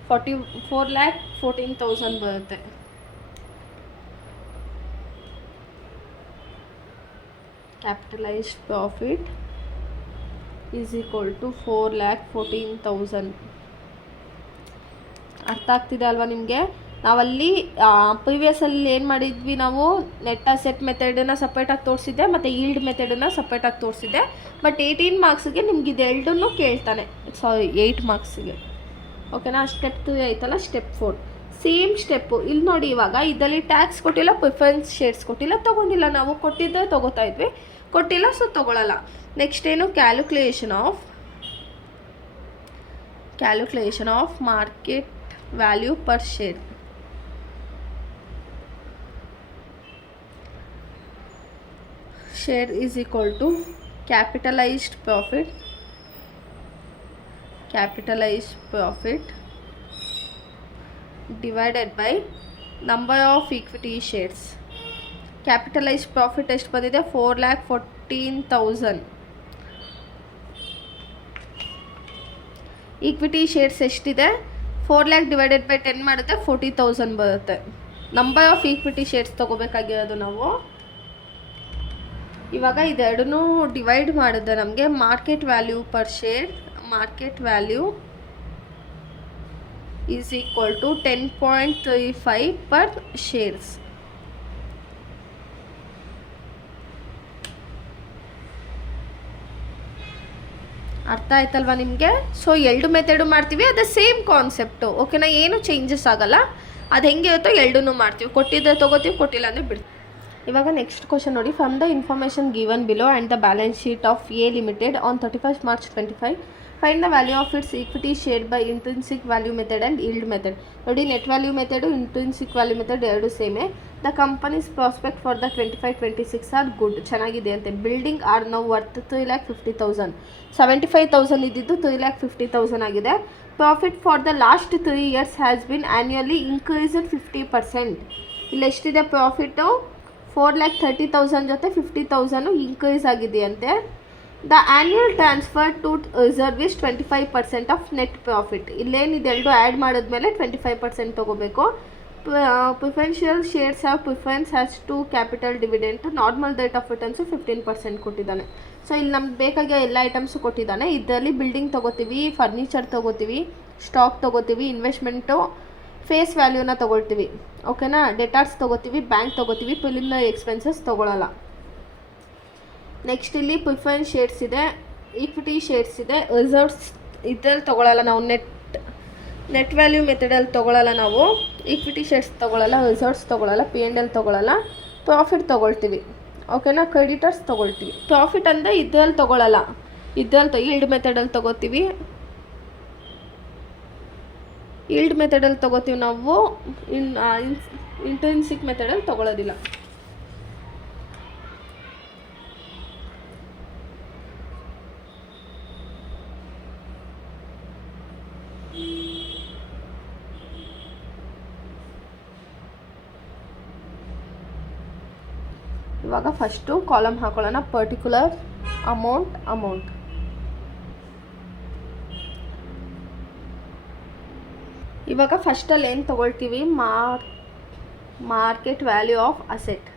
4,14,000 ಬರುತ್ತೆ. Capitalised profit is equal to 4,14,000. ಅರ್ಥ ಆಗ್ತಿದೆ ಅಲ್ವಾ ನಿಮಗೆ. ನಾವಲ್ಲಿ ಪ್ರಿವಿಯಸಲ್ಲಿ ಏನು ಮಾಡಿದ್ವಿ, ನಾವು ನೆಟ್ ಅಸೆಟ್ ಮೆಥಡನ್ನು ಸಪ್ರೇಟಾಗಿ ತೋರಿಸಿದ್ದೆ ಮತ್ತು ಈಲ್ಡ್ ಮೆಥಡನ್ನು ಸಪ್ರೇಟಾಗಿ ತೋರಿಸಿದ್ದೆ. ಬಟ್ 18 ಮಾರ್ಕ್ಸಿಗೆ ನಿಮ್ಗೆ ಇದೆರಡನ್ನೂ ಕೇಳ್ತಾನೆ, 8 ಮಾರ್ಕ್ಸಿಗೆ. ಓಕೆನಾ. ಸ್ಟೆಪ್ 3 ಆಯ್ತಲ್ಲ. Step 4 same step. ಇಲ್ಲಿ ನೋಡಿ, ಇವಾಗ ಇದರಲ್ಲಿ ಟ್ಯಾಕ್ಸ್ ಕೊಟ್ಟಿಲ್ಲ, ಪ್ರಿಫರೆನ್ಸ್ ಶೇರ್ಸ್ ಕೊಟ್ಟಿಲ್ಲ, ತೊಗೊಂಡಿಲ್ಲ. ನಾವು ಕೊಟ್ಟಿದ್ದರೆ ತೊಗೋತಾ ಇದ್ವಿ, ಕೊಟ್ಟಿಲ್ಲ, ಸೊ ತೊಗೊಳ್ಳಲ್ಲ. ನೆಕ್ಸ್ಟ್ ಏನು, calculation of market value per share. Share is equal to capitalized profit divided by number of equity shares. Capitalized profit ಎಷ್ಟು ಬಂದಿದೆ, 4,14,000. ಈಕ್ವಿಟಿ ಶೇರ್ಸ್ ಎಷ್ಟಿದೆ, 4 lakh ಡಿವೈಡೆಡ್ ಬೈ 10 ಮಾಡಿದ್ರೆ 40,000 ಬರುತ್ತೆ. ನಂಬರ್ ಆಫ್ ಈಕ್ವಿಟಿ ಶೇರ್ಸ್ ತೊಗೋಬೇಕಾಗಿರೋದು ನಾವು. ಇವಾಗ ಇದೆರಡನ್ನೂ ಡಿವೈಡ್ ಮಾಡಿದ್ರೆ ನಮಗೆ market value per share, is equal to 10.35 per shares. ಅರ್ಥ ಆಯ್ತಲ್ವಾ ನಿಮಗೆ. ಸೊ 2 ಮೆಥಡು ಮಾಡ್ತೀವಿ, ಅದು ಸೇಮ್ ಕಾನ್ಸೆಪ್ಟು. ಓಕೆನಾ. ಏನು ಚೇಂಜಸ್ ಆಗಲ್ಲ, ಅದು ಹೆಂಗೆ ಇರುತ್ತೋ ಎರಡನ್ನೂ ಮಾಡ್ತೀವಿ. ಕೊಟ್ಟಿದ್ದರೆ ತೊಗೋತೀವಿ, ಕೊಟ್ಟಿಲ್ಲ ಅಂದರೆ ಬಿಡ್ತೀವಿ. ಇವಾಗ ನೆಕ್ಸ್ಟ್ ಕ್ವಶನ್ ನೋಡಿ. From the information given below and the balance sheet of A limited on 31st March 25, find the value of its equity share by intrinsic value method and yield method. ನೋಡಿ, net value method, intrinsic value method ಎರಡು ಸೇಮೇ. The company's prospect for the 25-26 are good, ಚೆನ್ನಾಗಿದೆ ಅಂತೆ. Building are now worth 3,50,000. 75,000 ಇದ್ದಿದ್ದು 3,50,000 ಆಗಿದೆ. Profit for the last 3 years has been annually increased 50%. ಇಲ್ಲಿ ಎಷ್ಟಿದೆ profit, 4,30,000 ಜೊತೆ 50,000 ಇನ್ಕ್ರೀಸ್ ಆಗಿದೆಯಂತೆ. The annual transfer to reserve is 25% of net profit. ಇಲ್ಲೇನಿದೆರಡು add ಮಾಡಿದ್ಮೇಲೆ 25% ತೊಗೋಬೇಕು. Preferential shares of preference has to capital dividend. Normal rate of returns 15% ಕೊಟ್ಟಿದ್ದಾನೆ. So ಇಲ್ಲಿ ನಮ್ಗೆ ಬೇಕಾಗಿರೋ ಎಲ್ಲ ಐಟಮ್ಸು ಕೊಟ್ಟಿದ್ದಾನೆ. ಇದರಲ್ಲಿ ಬಿಲ್ಡಿಂಗ್ ತೊಗೋತೀವಿ, ಫರ್ನಿಚರ್ ತೊಗೋತೀವಿ, ಸ್ಟಾಕ್ ತೊಗೋತೀವಿ, ಇನ್ವೆಸ್ಟ್ಮೆಂಟು, ಫೇಸ್ ವ್ಯಾಲ್ಯೂನ ತೊಗೊಳ್ತೀವಿ. ಓಕೆನಾ. ಡೆಟಾರ್ಸ್ ತೊಗೋತೀವಿ, ಬ್ಯಾಂಕ್ ತೊಗೋತೀವಿ, ಪ್ರಿಲಿಮಿನರಿ ಎಕ್ಸ್ಪೆನ್ಸಸ್ ತೊಗೊಳ್ಳಲ್ಲ. ನೆಕ್ಸ್ಟ್ ಇಲ್ಲಿ ಪ್ರಿಫರೆನ್ಸ್ ಶೇರ್ಸ್ ಇದೆ, ಈಕ್ವಿಟಿ ಶೇರ್ಸ್ ಇದೆ, ರಿಸರ್ವ್ಸ್ ಇದ್ರಲ್ಲಿ ತೊಗೊಳ್ಳಲ್ಲ ನಾವು. ನೆಟ್ ವ್ಯಾಲ್ಯೂ ಮೆಥಡಲ್ಲಿ ತೊಗೊಳ್ಳಲ್ಲ ನಾವು. ಈಕ್ವಿಟಿ ಶೇರ್ಸ್ ತೊಗೊಳ್ಳಲ್ಲ, ರಿಸರ್ವ್ಸ್ ತೊಗೊಳ್ಳಲ್ಲ, P&L ತೊಗೊಳ್ಳಲ್ಲ, ಪ್ರಾಫಿಟ್ ತೊಗೊಳ್ತೀವಿ. ಓಕೆನಾ. ಕ್ರೆಡಿಟರ್ಸ್ ತೊಗೊಳ್ತೀವಿ. ಪ್ರಾಫಿಟ್ ಅಂದರೆ ಇದರಲ್ಲಿ ತೊಗೊಳ್ಳಲ್ಲ, ಇದರಲ್ಲಿ ಈಲ್ಡ್ ಮೆಥಡಲ್ಲಿ ತೊಗೋತೀವಿ. ಈಲ್ಡ್ ಮೆಥಡಲ್ಲಿ ತೊಗೋತೀವಿ ನಾವು, ಇಂಟ್ರಿನ್ಸಿಕ್ ಮೆಥಡಲ್ಲಿ ತೊಗೊಳೋದಿಲ್ಲ. ಇವಾಗ ಫಸ್ಟು ಕಾಲಮ್ ಹಾಕೊಳ್ಳೋಣ. Particular amount. ಇವಾಗ ಫಸ್ಟಲ್ಲಿ ಏನು ತೊಗೊಳ್ತೀವಿ, market value of asset.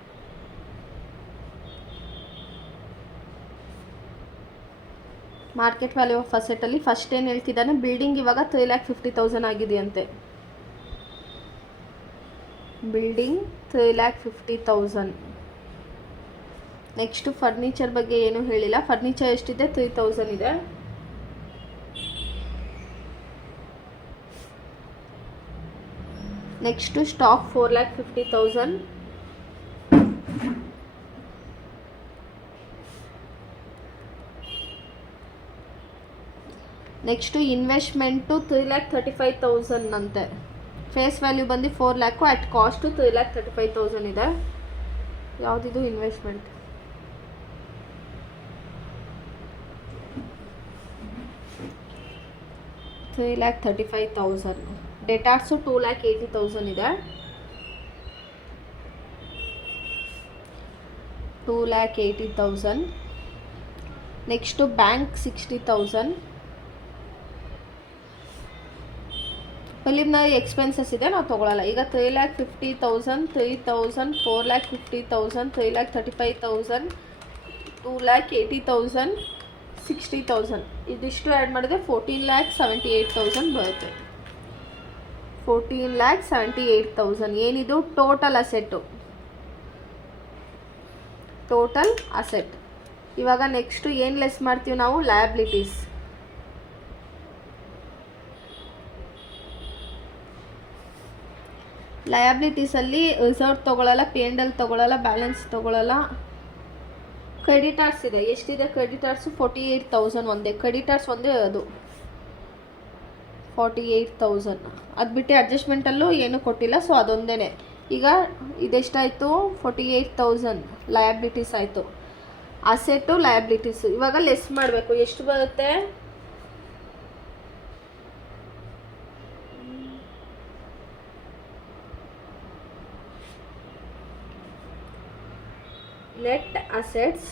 Market value of ಅಸೆಟಲ್ಲಿ ಫಸ್ಟ್ ಏನು ಹೇಳ್ತಿದ್ದಾನೆ, ಬಿಲ್ಡಿಂಗ್ ಇವಾಗ 3,50,000 ಆಗಿದೆಯಂತೆ. ಬಿಲ್ಡಿಂಗ್ 3,50,000. ನೆಕ್ಸ್ಟು ಫರ್ನಿಚರ್ ಬಗ್ಗೆ ಏನೂ ಹೇಳಿಲ್ಲ. ಫರ್ನಿಚರ್ ಎಷ್ಟಿದೆ, 3,000 ಇದೆ. Next stock 4,50,000. ನೆಕ್ಸ್ಟು ಇನ್ವೆಸ್ಟ್ಮೆಂಟು 3,35,000 ಅಂತೆ. ಫೇಸ್ ವ್ಯಾಲ್ಯೂ ಬಂದು 4 lakhs, ಅಟ್ ಕಾಸ್ಟು 3,35,000 ಇದೆ. ಯಾವುದಿದು ಇನ್ವೆಸ್ಟ್ಮೆಂಟ್? $3,35,000. ಡೆಟಾರ್ಸು 2,80,000 ಇದೆ. 2,80,000. Next bank 60,000. ಪ್ರಿಲಿಮಿನರಿ ಎಕ್ಸ್ಪೆನ್ಸಸ್ ಇದೆ, ನಾವು ತೊಗೊಳಲ್ಲ. ಈಗ 3,50,000, 3,000, 4,50,000, 3,35,000, 2,80,000, 60,000. ಇದಿಷ್ಟು ಆ್ಯಡ್ ಮಾಡಿದ್ರೆ 14,78,000 ಬರುತ್ತೆ. 14,78,000 ಏನಿದು ಟೋಟಲ್ ಅಸೆಟ್ಟು, ಟೋಟಲ್ ಅಸೆಟ್. ಇವಾಗ ನೆಕ್ಸ್ಟು ಏನು ಲೆಸ್ ಮಾಡ್ತೀವಿ ನಾವು, ಲಯಬಿಲಿಟೀಸ್. ಲಯಬಿಲಿಟೀಸಲ್ಲಿ ರಿಸರ್ವ್ ತೊಗೊಳಲ್ಲ, P&L ತೊಗೊಳಲ್ಲ, ಬ್ಯಾಲೆನ್ಸ್ ತೊಗೊಳಲ್ಲ. ಕ್ರೆಡಿಟಾರ್ಸ್ ಇದೆ. ಎಷ್ಟಿದೆ ಕ್ರೆಡಿಟಾರ್ಸು? 48,000 ಒಂದೇ. ಕ್ರೆಡಿಟಾರ್ಸ್ ಒಂದೇ ಅದು 48,000. ಅದು ಬಿಟ್ಟು ಅಡ್ಜಸ್ಟ್ಮೆಂಟಲ್ಲೂ ಏನೂ ಕೊಟ್ಟಿಲ್ಲ, ಸೊ ಅದೊಂದೇ. ಈಗ ಇದೆಷ್ಟಾಯಿತು, 48,000 ಲಯಬಿಲಿಟೀಸ್ ಆಯಿತು. ಅಸೆಟ್ಟು ಲಯಬಿಲಿಟೀಸು ಇವಾಗ ಲೆಸ್ ಮಾಡಬೇಕು. ಎಷ್ಟು ಬರುತ್ತೆ? Net assets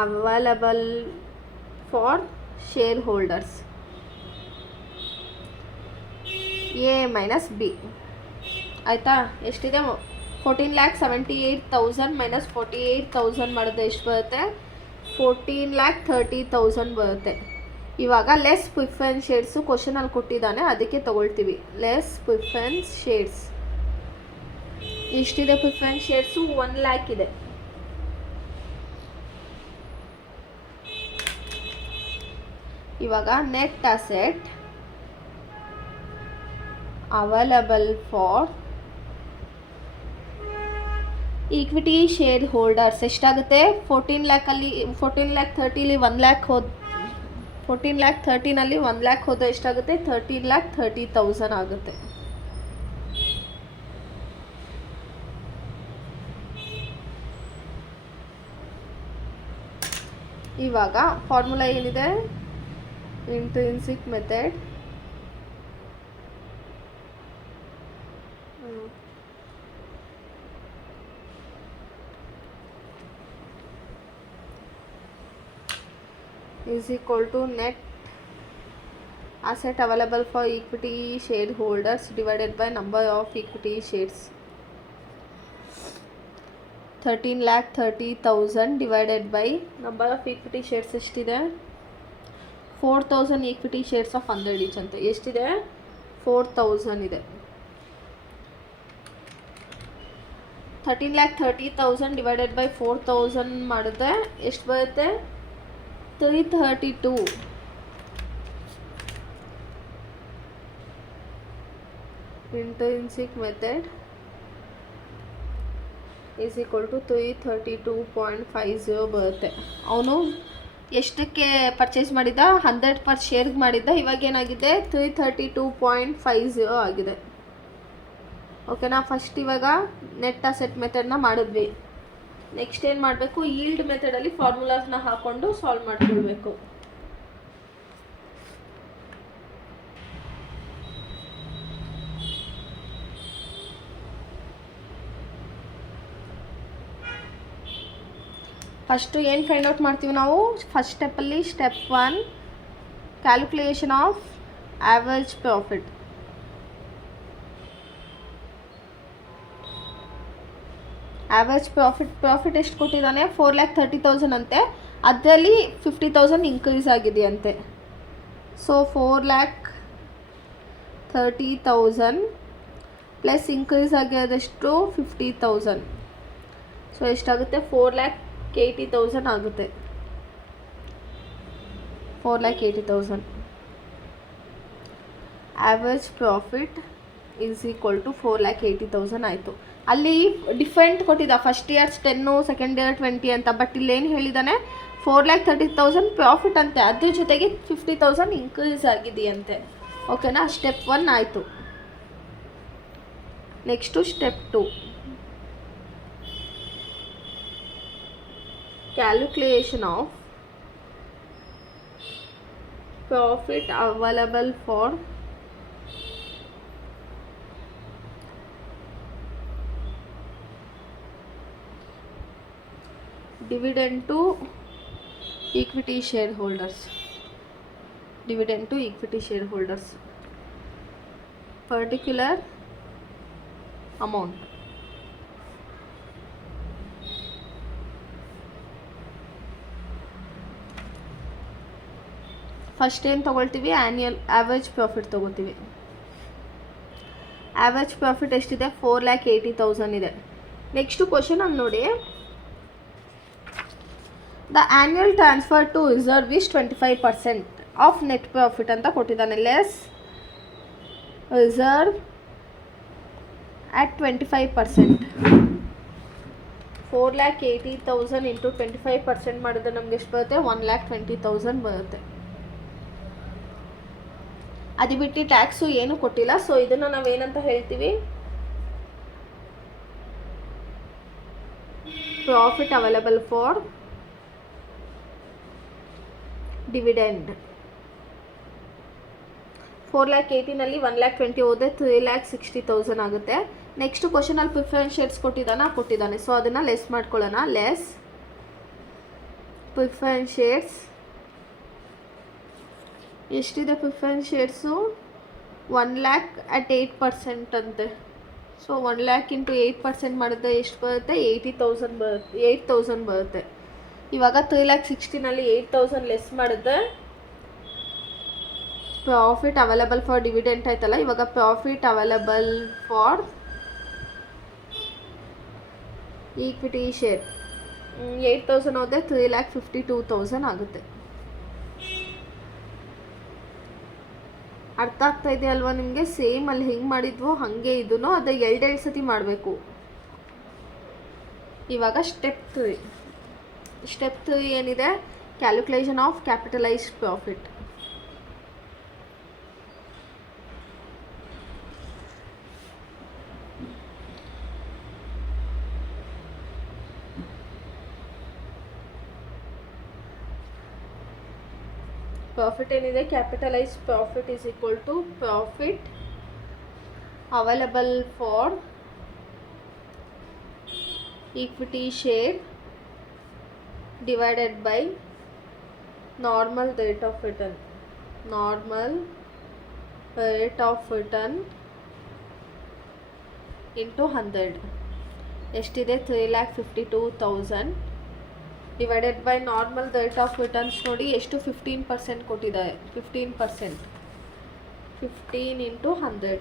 available for share holders A minus B. ಆಯಿತಾ? ಎಷ್ಟಿದೆ? 14,78,000 ಮೈನಸ್ 48,000 ಮಾಡಿದ್ರೆ ಎಷ್ಟು ಬರುತ್ತೆ? 14,30,000 ಬರುತ್ತೆ. ಇವಾಗ ಲೆಸ್ ಪ್ರಿಫರೆನ್ಸ್ ಶೇರ್ಸು ಕ್ವಶನಲ್ಲಿ ಕೊಟ್ಟಿದ್ದಾನೆ, ಅದಕ್ಕೆ ತೊಗೊಳ್ತೀವಿ. ಲೆಸ್ ಪ್ರಿಫರೆನ್ಸ್ ಶೇರ್ಸ್ ಎಷ್ಟಿದೆ? ಪ್ರಿಫರೆನ್ಸ್ ಶೇರ್ಸು 1 lakh ಇದೆ. ಇವಾಗ net asset available for equity share holders ಎಷ್ಟಾಗುತ್ತೆ? 14 lakhಲ್ಲಿ 14,30,000 1 lakh 14,30,000 1 lakh ಹೋದ್ರೆ ಎಷ್ಟಾಗುತ್ತೆ? 13,30,000 ಆಗುತ್ತೆ. ಇವಾಗ ಫಾರ್ಮುಲಾ ಏನಿದೆ? Intrinsic method. is equal to net asset available for equity shareholders divided by number of equity shares. 13,30,000 divided by number of equity shares ಎಷ್ಟಿದೆ? 4,000 equity shares of 100 each ಅಂತ. ಎಷ್ಟಿದೆ? 4,000 ಇದೆ. 13,30,000 divided by 4,000 ಮಾಡಿದ್ರೆ ಎಷ್ಟು ಬರುತ್ತೆ? 332. Intrinsic method is equal to 332.50 ಬರುತ್ತೆ. ಅವನು ಎಷ್ಟಕ್ಕೆ ಪರ್ಚೇಸ್ ಮಾಡಿದ್ದ? 100 per ಶೇರ್ಗೆ ಮಾಡಿದ್ದ. ಇವಾಗ ಏನಾಗಿದೆ? 332.50 ಆಗಿದೆ. ಓಕೆನಾ? ಫಸ್ಟ್ ಇವಾಗ ನೆಟ್ ಅಸೆಟ್ ಮೆಥಡ್ನ ಮಾಡಿದ್ವಿ. ನೆಕ್ಸ್ಟ್ ಏನು ಮಾಡಬೇಕು? ಈಲ್ಡ್ ಮೆಥಡಲ್ಲಿ ಫಾರ್ಮುಲಾಸ್ನ ಹಾಕ್ಕೊಂಡು ಸಾಲ್ವ್ ಮಾಡ್ಕೊಳ್ಬೇಕು. ಫಸ್ಟು ಏನು ಫೈಂಡ್ ಔಟ್ ಮಾಡ್ತೀವಿ ನಾವು? ಫಸ್ಟ್ ಸ್ಟೆಪ್ಪಲ್ಲಿ step 1 calculation of average profit. Average profit ಎಷ್ಟು ಕೊಟ್ಟಿದ್ದಾನೆ? 4,30,000 ಅಂತೆ. ಅದರಲ್ಲಿ 50,000 ಇನ್ಕ್ರೀಸ್ ಆಗಿದೆಯಂತೆ. ಸೊ 4,30,000 ಪ್ಲಸ್ ಇನ್ಕ್ರೀಸ್ ಆಗಿರೋದೆಷ್ಟು? 50,000. ಸೊ ಎಷ್ಟಾಗುತ್ತೆ? 4,80,000 ಆಗುತ್ತೆ. 4,80,000. Average profit is equal to 4,80,000 ಆಯಿತು. ಅಲ್ಲಿ ಡಿಫ್ರೆಂಟ್ ಕೊಟ್ಟಿದ್ದ, ಫಸ್ಟ್ ಇಯರ್ಸ್ 10, ಸೆಕೆಂಡ್ ಇಯರ್ 20 ಅಂತ. ಬಟ್ ಇಲ್ಲಿ ಏನು ಹೇಳಿದ್ದಾನೆ? 4,30,000 ಪ್ರಾಫಿಟ್ ಅಂತೆ, ಅದ್ರ ಜೊತೆಗೆ 50,000 ಇನ್ಕ್ರೀಸ್ ಆಗಿದೆಯಂತೆ. ಓಕೆನಾ? ಸ್ಟೆಪ್ 1 ಆಯಿತು. Next step 2 calculation of profit available for dividend to equity shareholders. Dividend to equity shareholders. Particular amount. First ಏನು ತೊಗೊಳ್ತೀವಿ? ಆ್ಯಾವರೇಜ್ ಪ್ರಾಫಿಟ್ ತೊಗೋತೀವಿ. ಆ್ಯಾವರೇಜ್ ಪ್ರಾಫಿಟ್ ಎಷ್ಟಿದೆ? 4,80,000 ಇದೆ. ನೆಕ್ಸ್ಟು ಕ್ವಶನ್ ಅಲ್ಲಿ ನೋಡಿ, the annual transfer to reserve is 25% of net profit ಅಂತ ಕೊಟ್ಟಿದ್ದಾನೆ. Less reserve at 25%. 4,80,000 into 25% ಮಾಡಿದ್ರೆ ನಮ್ಗೆ ಎಷ್ಟು ಬರುತ್ತೆ? 1,20,000 ಬರುತ್ತೆ. ಅದು ಬಿಟ್ಟು ಟ್ಯಾಕ್ಸು ಏನು ಕೊಟ್ಟಿಲ್ಲ. ಸೊ ಇದನ್ನು ನಾವೇನಂತ ಹೇಳ್ತೀವಿ? Profit available for dividend. 4,80,000 1,20,000 ಹೋದರೆ 3,60,000 ಆಗುತ್ತೆ. ನೆಕ್ಸ್ಟ್ ಕ್ವಶನಲ್ಲಿ ಪ್ರಿಫರೆನ್ಸ್ ಶೇರ್ಸ್ ಕೊಟ್ಟಿದ್ದಾನೆ. ಸೊ ಅದನ್ನು ಲೆಸ್ ಮಾಡ್ಕೊಳ್ಳೋಣ. ಲೆಸ್ ಪ್ರಿಫರೆನ್ಸ್ ಶೇರ್ಸ್ ಎಷ್ಟಿದೆ? ಪ್ರಿಫರೆನ್ಸ್ ಶೇರ್ಸು 1,00,000 at 8% ಅಂತೆ. ಸೊ 1,00,000 ಇಂಟು 8% ಮಾಡಿದ್ರೆ ಎಷ್ಟು ಬರುತ್ತೆ? 8,000 ಬರುತ್ತೆ. ಇವಾಗ 3,60,000 8,000 ಲೆಸ್ ಮಾಡಿದ್ರೆ ಪ್ರಾಫಿಟ್ ಅವೈಲಬಲ್ ಫಾರ್ ಡಿವಿಡೆಂಟ್ ಆಯ್ತಲ್ಲ. ಇವಾಗ profit available for equity share 8,000 ಹೋದರೆ 3,52,000 ಆಗುತ್ತೆ. ಅರ್ಥ ಆಗ್ತಾ ಇದೆ ಅಲ್ವಾ ನಿಮಗೆ? ಸೇಮ್ ಅಲ್ಲಿ ಹೆಂಗೆ ಮಾಡಿದ್ವೋ ಹಾಗೆ ಇದನ್ನು ಅದು ಎರಡೆರಡು ಸತಿ ಮಾಡಬೇಕು. ಇವಾಗ ಸ್ಟೆಪ್ 3 ಏನಿದೆ? Calculation of capitalised profit. Profit ಏನಿದೆ? Capitalise profit is equal to profit available for equity share divided by normal rate of return. Normal rate of return into 100 ಎಷ್ಟಿದೆ? 3,52,000 divided by normal rate of returns ನೋಡಿ ಎಷ್ಟು? 15% ಕೊಟ್ಟಿದ್ದಾರೆ. 15% 15 into 100.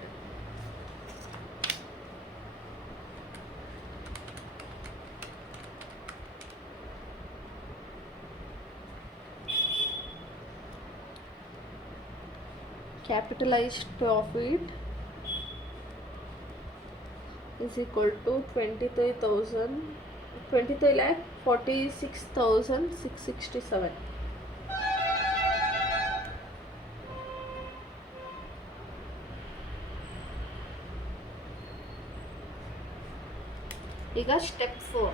Capitalized profit is equal to 23,46,667. ಈಗ step 4,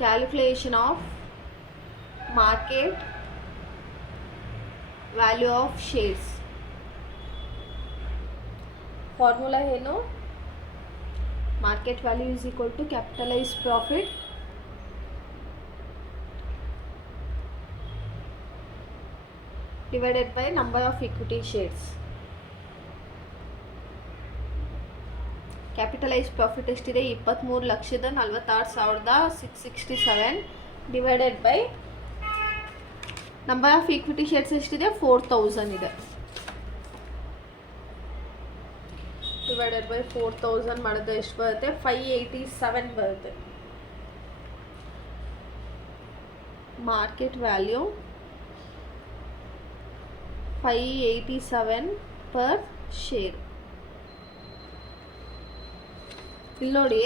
calculation of market value of shares. Formula ಏನು? Market value is equal to capitalise profit divided by number of equity shares. Capitalise profit ಎಷ್ಟಿದೆ? 23,46,667 divided by number of equity shares ಎಷ್ಟಿದೆ? 4,000 ಇದೆ. Divided by 4,000 ಮಾಡಿದ್ರೆ ಎಷ್ಟು ಬರುತ್ತೆ? 587 ಬರುತ್ತೆ. Market value 587 per share. ಇಲ್ಲಿ ನೋಡಿ,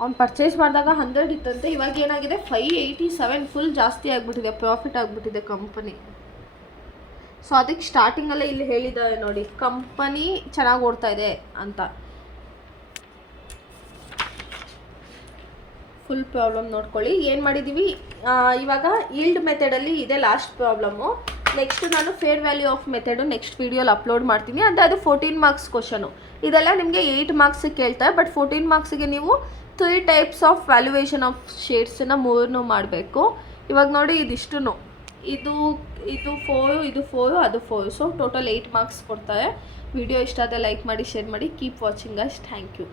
ಅವ್ನು ಪರ್ಚೇಸ್ ಮಾಡಿದಾಗ 100 ಇತ್ತಂತೆ, ಇವಾಗ ಏನಾಗಿದೆ 587, ಫುಲ್ ಜಾಸ್ತಿ ಆಗಿಬಿಟ್ಟಿದೆ, ಪ್ರಾಫಿಟ್ ಆಗಿಬಿಟ್ಟಿದೆ ಕಂಪನಿ. ಸೊ ಅದಕ್ಕೆ ಸ್ಟಾರ್ಟಿಂಗಲ್ಲೇ ಇಲ್ಲಿ ಹೇಳಿದ್ದಾರೆ ನೋಡಿ, ಕಂಪನಿ ಚೆನ್ನಾಗಿ ಓಡ್ತಾ ಇದೆ ಅಂತ. ಫುಲ್ ಪ್ರಾಬ್ಲಮ್ ನೋಡ್ಕೊಳ್ಳಿ. ಏನು ಮಾಡಿದ್ದೀವಿ ಇವಾಗ? ಈಲ್ಡ್ ಮೆಥಡಲ್ಲಿ ಇದೆ ಲಾಸ್ಟ್ ಪ್ರಾಬ್ಲಮ್ಮು. ನೆಕ್ಸ್ಟ್ ನಾನು fair value of method next ವೀಡಿಯೋಲಿ ಅಪ್ಲೋಡ್ ಮಾಡ್ತೀನಿ. ಅಂದರೆ ಅದು 14 ಮಾರ್ಕ್ಸ್ ಕ್ವಶನು. ಇದೆಲ್ಲ ನಿಮಗೆ 8 ಮಾರ್ಕ್ಸಿಗೆ ಕೇಳ್ತಾರೆ, ಬಟ್ 14 ಮಾರ್ಕ್ಸಿಗೆ ನೀವು 3 ಟೈಪ್ಸ್ ಆಫ್ ವ್ಯಾಲ್ಯೂಯೇಷನ್ ಆಫ್ ಶೇರ್ಸನ್ನು 3 ಮಾಡಬೇಕು. ಇವಾಗ ನೋಡಿ, ಇದಿಷ್ಟು ಇದು 4, ಇದು 4, ಅದು 4. ಸೊ ಟೋಟಲ್ 8 ಮಾರ್ಕ್ಸ್ ಕೊಡ್ತಾರೆ. ವಿಡಿಯೋ ಇಷ್ಟ ಆದರೆ ಲೈಕ್ ಮಾಡಿ, ಶೇರ್ ಮಾಡಿ. Keep watching us. Thank you.